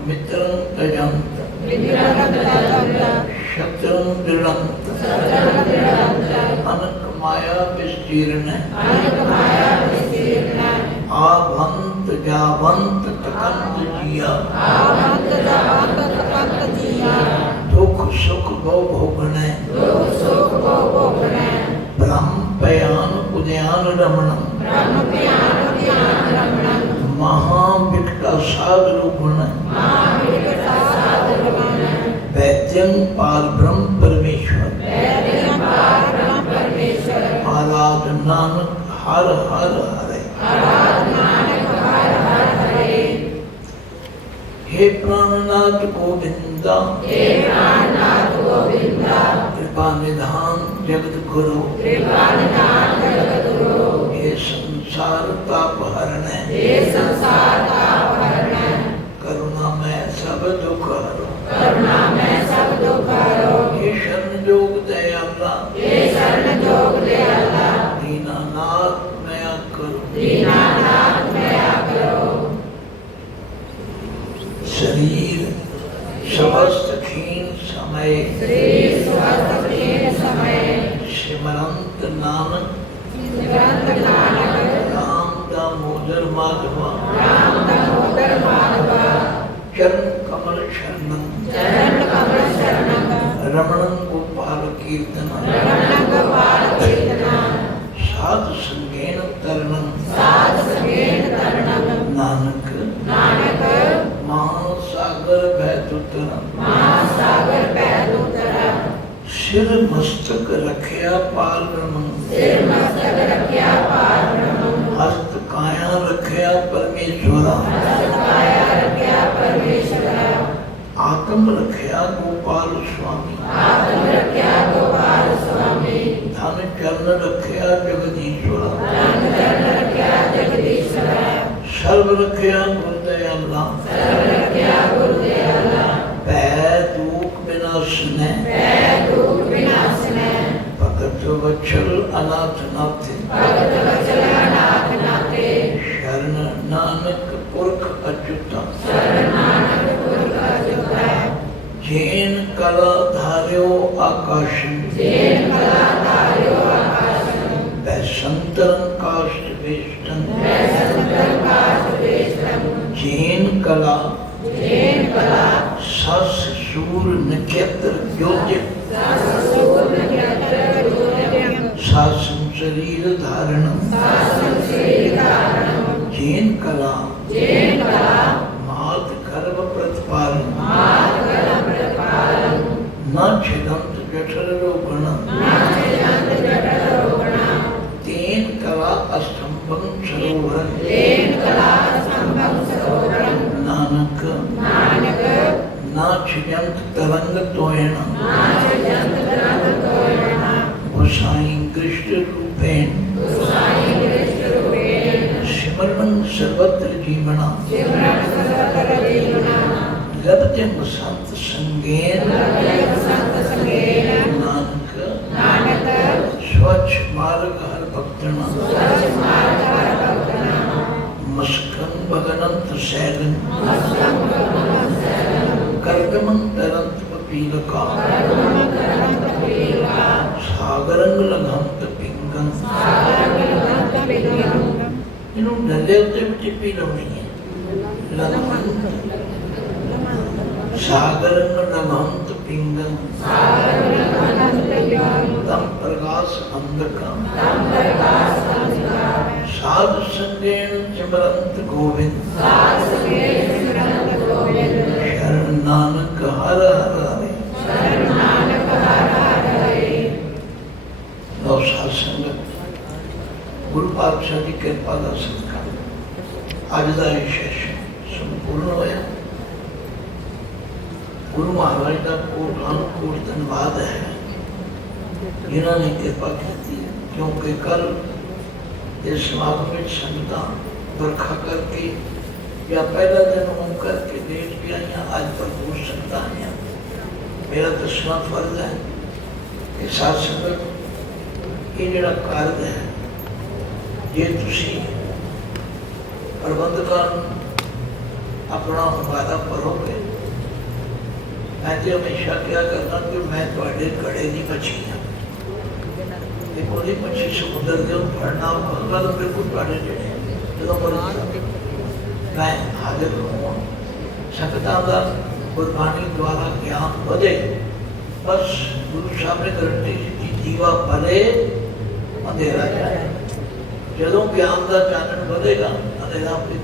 मित्रं तजंत शत्रं दृढ़ंत अनक माया विस्तीर्ण आवंत जावंत तकंत जिया दुख सुख भव भोगने ब्रह्म पयान उदयान रमणम महाविकटा सागर गुण वैद्यं पार ब्रह्म परमेश्वर आराध नानक हर हर हरे हे प्राणनाथ गोविंदा कृपा निधान जगत गुरु हे संसार ताप हरण करुणा में सब दुख हरो हे शरण जोग दयाला दीनानाथ मया करो शरीर समस्त क्षीण समय सिमरंत नानक राम दामोदर माधवा चरण कमल शरणं रमणं गोपाल कीर्तन साधु संगेन तरणं नानक महासागर भय सिर मस्तक रखिया पाल ब्रह्म हस्त काया रखिया परमेश्वरा आत्म रखिया गोपाल स्वामी धन चरण रखिया जगदीश्वरा सर्व रखिया गुरुदयाला भय दुख विनाशने भगत वत्सल अनाथ नाथे शरण नानक पुरख अच्युता जैन कला धार्यो आकाशं वैशंतरं काष्ठ वेष्टं जैन कला सस सूर नक्षत्र ज्योतिष शासन शरीर धारणं जैन कला मात गर्भ प्रतिपालन न छिदंत जठर रोगणं तेन कला अस्तंभं सरोवरं नानक न छिदंत तरंग तोयण गोसाई कृष्ण रूपेण सिमरणं सर्वत्र जीवना लभते संत संगेन नानक स्वच्छ मार्ग हर भक्तना मस्कं भगनंत सैलन कर्दमं तरंत पपीलका सागरंग लघंत पिंगं इन्हों डले उत्ते विच पी लाउणी है सागरंग लघंत पिंगं तम प्रकाश अंधकं साधु संगेन सिमरंत गोविंद शरण नानक हर हर हरे नौ साध संगत गुरु पातशाह की कृपा का सदका अज का यह सैशन संपूर्ण होया। गुरु महाराज का कोटान कोट धन्यवाद है जिन्होंने कृपा की क्योंकि कल इस समागम में संगतां बरखा करके या पहला दिन होम करके लेट भी आईयां, अज भरपूर संगतां आईयां। मेरा दसना फर्ज है कि साध संगत ये जिहड़ा कार्य है जे तुसी प्रबंधकां अपना हवाला भरोगे, मैं तो हमेशा क्या करना कि मैं तुहाडे घड़े की मच्छी हाँ। एक ओदी मच्छी समुद्र के फड़ना होगा तो बिल्कुल तुहाडे जेड़े जो मर्जी मैं हाजिर हूँ। संगतां दा गुरबाणी द्वारा ज्ञान बढ़े, बस गुरु साहब ने गारंटी की दीवा भले अंधेरा जाए। जदों ज्ञान का चानन बढ़ेगा अंधेरा भी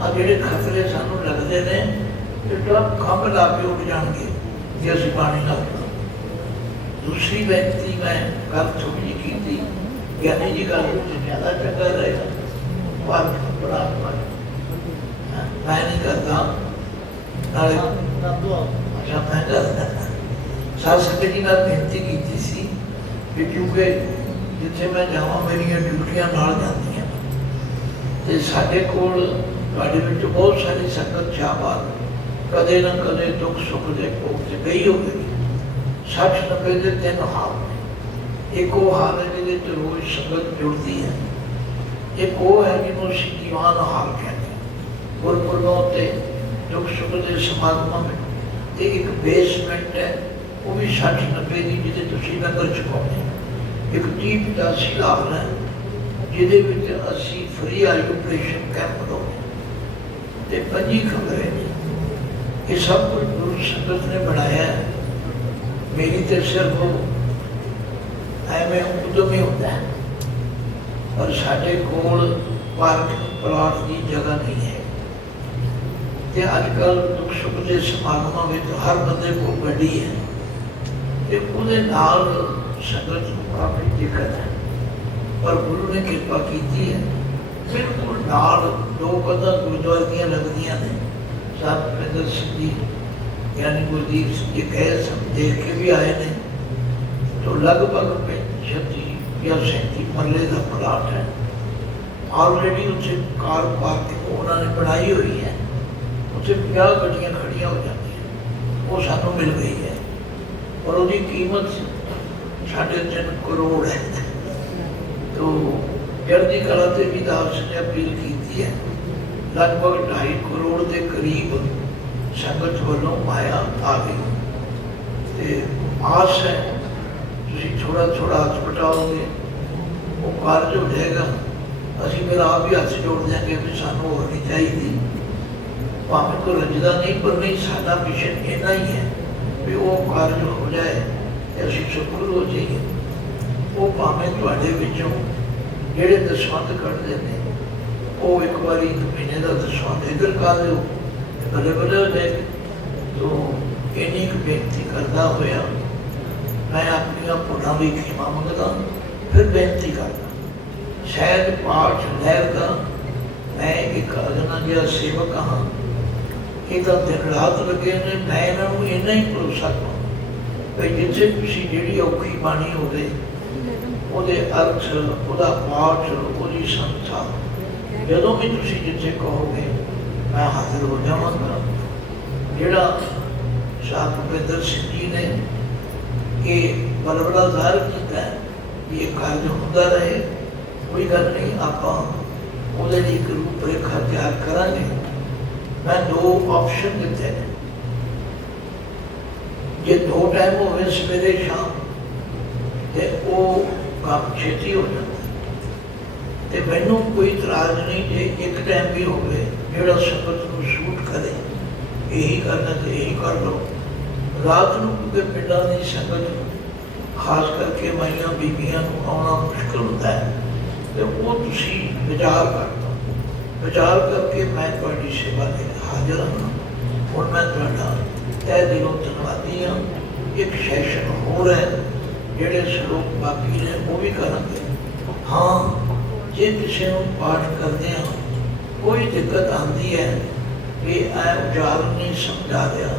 आ जेडे खतरे सानू लगते हैं तो खंभ ला के उठ जाएंगे जे असीं पानी ना पीना। दूसरी बेनती मैं गल थोड़ी जी की ज्ञानी जी गल ज़्यादा चंगा रहेगा पर बड़ा मैं नहीं करता नाले अच्छा मैं करता साध संगत जी नाल बेनती की सी कि क्योंकि जिथे मैं जावां मेरियां ड्यूटियां नाल जांदियां ते साडे कोल तुहाडे विच बहुत सारी संगत शाहबाद कदे ना कदे दुख सुख के भोग से गई होगी। 60-90 के 3 हाल एक वो हाल है जिहदे रोज संगत जुड़ती है, एक वो है जिन्हों असीं दीवान हाल कहते हैं गुरपुरबों उत्ते दुख सुख के समागमां में। एक बेसमेंट है वो भी 60-90 की जिहदे तुसीं लंगर चुकाउने। एक 30-85 हाल है जिहदे विच असीं फ्री आई ऑपरेशन कैंप लाउने ते 25 कमरे ने। ये सब कुछ गुरु संगत ने बनाया है। मेरी तो सिर्फ एवं उद्यम ही होता है पर साढ़े कोल पार्किंग प्लाट की जगह नहीं है। तो अजकल दुख सुख के समागमों में तो हर बंदे को गड्डी है तो उहदे नाल संगत को काफ़ी दिक्कत है। पर गुरु ने कृपा की है बिल्कुल नाल 2 कदम गुरुद्वारे दियां लगदियां ने। साहब भुपिंदर सिंह जी यानी गुरदीप सिंह जी कह सब देख के भी आए ने। तो लगभग 35 मरले का प्लाट है। ऑलरेडी उसे कार पार्किंग उन्होंने बनाई हुई है, उसे 50 गड्डियां खड़ियां हो जाती हैं, वो सानू मिल गई है और उसकी कीमत 3.5 करोड़ है। तो चढ़ती कला से भी दास ने अपील की है लगभग 2.5 करोड़ के करीब संगत वालों माया आ गई। आस है तुम थोड़ा थोड़ा हाथ बटाओगे वो कार्य हो जाएगा। असी मेरा आप ही हाथ जोड़ देंगे भी सानू होर नहीं चाहिए भावें को रजदा नहीं पर नहीं साडा मिशन इन्ना ही है भी वो कार्य हो जाए असी सफल हो जाइए। वो भावें तुहाडे विचों जेड़े दसवंध कढ़दे ने वो एक बारी महीने का दसवंध इधर कर दो बल्ले बल्ले हो जाएगी। तो इन्नी एक बेनती करता होया मैं अपनी भुलां भी खिमा मंगदा फिर बेनती करता शायद पाठ लहर का मैं एक अगना जिहा सेवक हाँ। ये तो दिन रात लगे ने मैं इन्हों इन्ना ही भरोसा पाऊँ भाई जिथे तुसीं जिहड़ी औखी बाणी होवे ਉਹਦੇ अर्थ ਉਹਦਾ पाठ ਉਹਦੀ संस्था ਜਦੋਂ भी तुसीं जिथे कहोगे मैं हाजिर हो जावांगा। जिहड़ा साहब भुपिंदर सिंह जी ने ये बलबला ज़ाहिर किया ये कार्य होता रहे कोई गल नहीं आपां ਉਹਦੇ ਲਈ एक रूपरेखा तैयार करांगे। मैं 2 ऑप्शन दिते हैं जे 2 टाइम होवे सवेरे शाम ते वो काम छेती हो जाता तो मैनू कोई इतराज नहीं जे एक टाइम भी होवे जिहड़ा संगत नूं सूट करे यही करना तो यही कर लो। रात नूं क्योंकि पिंडां दी संगत खास करके माइयां बीबियां नूं आउणा मुश्किल होता है तो वो तुसीं विचार कर लो। विचार करके मैं तुहाडी सेवा दे हाजिर हाँ। हुण मैं तुहाडा तहे दिलों धन्नवादी हाँ। एक सैशन होर है जेड़े श्लोक बाकी ने वो भी करेंगे। हाँ जे किसी को पाठ करते हैं कोई दिक्कत आती है कि ऐ उच्चारण नहीं समझा रहा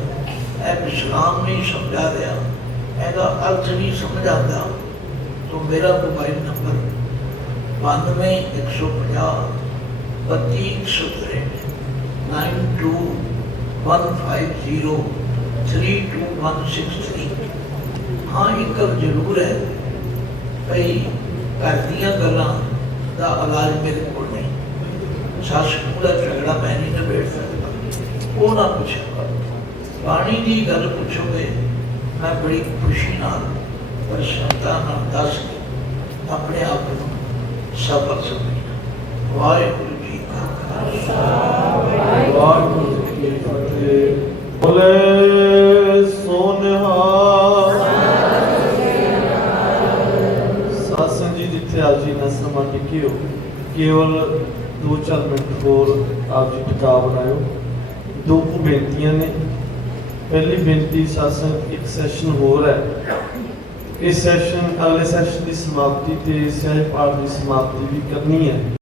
ऐ विश्राम नहीं समझा रहा ऐसा अर्थ नहीं समझ आता तो मेरा मोबाइल नंबर 92 150 92 150 32163। हाँ एक गल जरूर है भाई घर दियाँ गल्लां दा इलाज मेरे को नहीं, सस का झगड़ा मैं नहीं निबेड़ सकता, वो ना पूछेगा। पानी की गल पूछोगे मैं बड़ी खुशी नाल प्रसन्नता नाल दस के अपने आप को सफल समझना। वाहिगुरू जी का खालसा वाहिगुरू जी की फतेह। बोले सोनिहाल। सत्संग जी जिथे आप जी ना समा टिके हो, केवल 2-4 मिनट होर आप जी टिका बनाओ। 2 बेनतियां ने। पहली बेनती सत्संग एक सैशन होर है, इस सैशन अगले सैशन की समाप्ति ते सह पाठ की समाप्ति भी करनी है।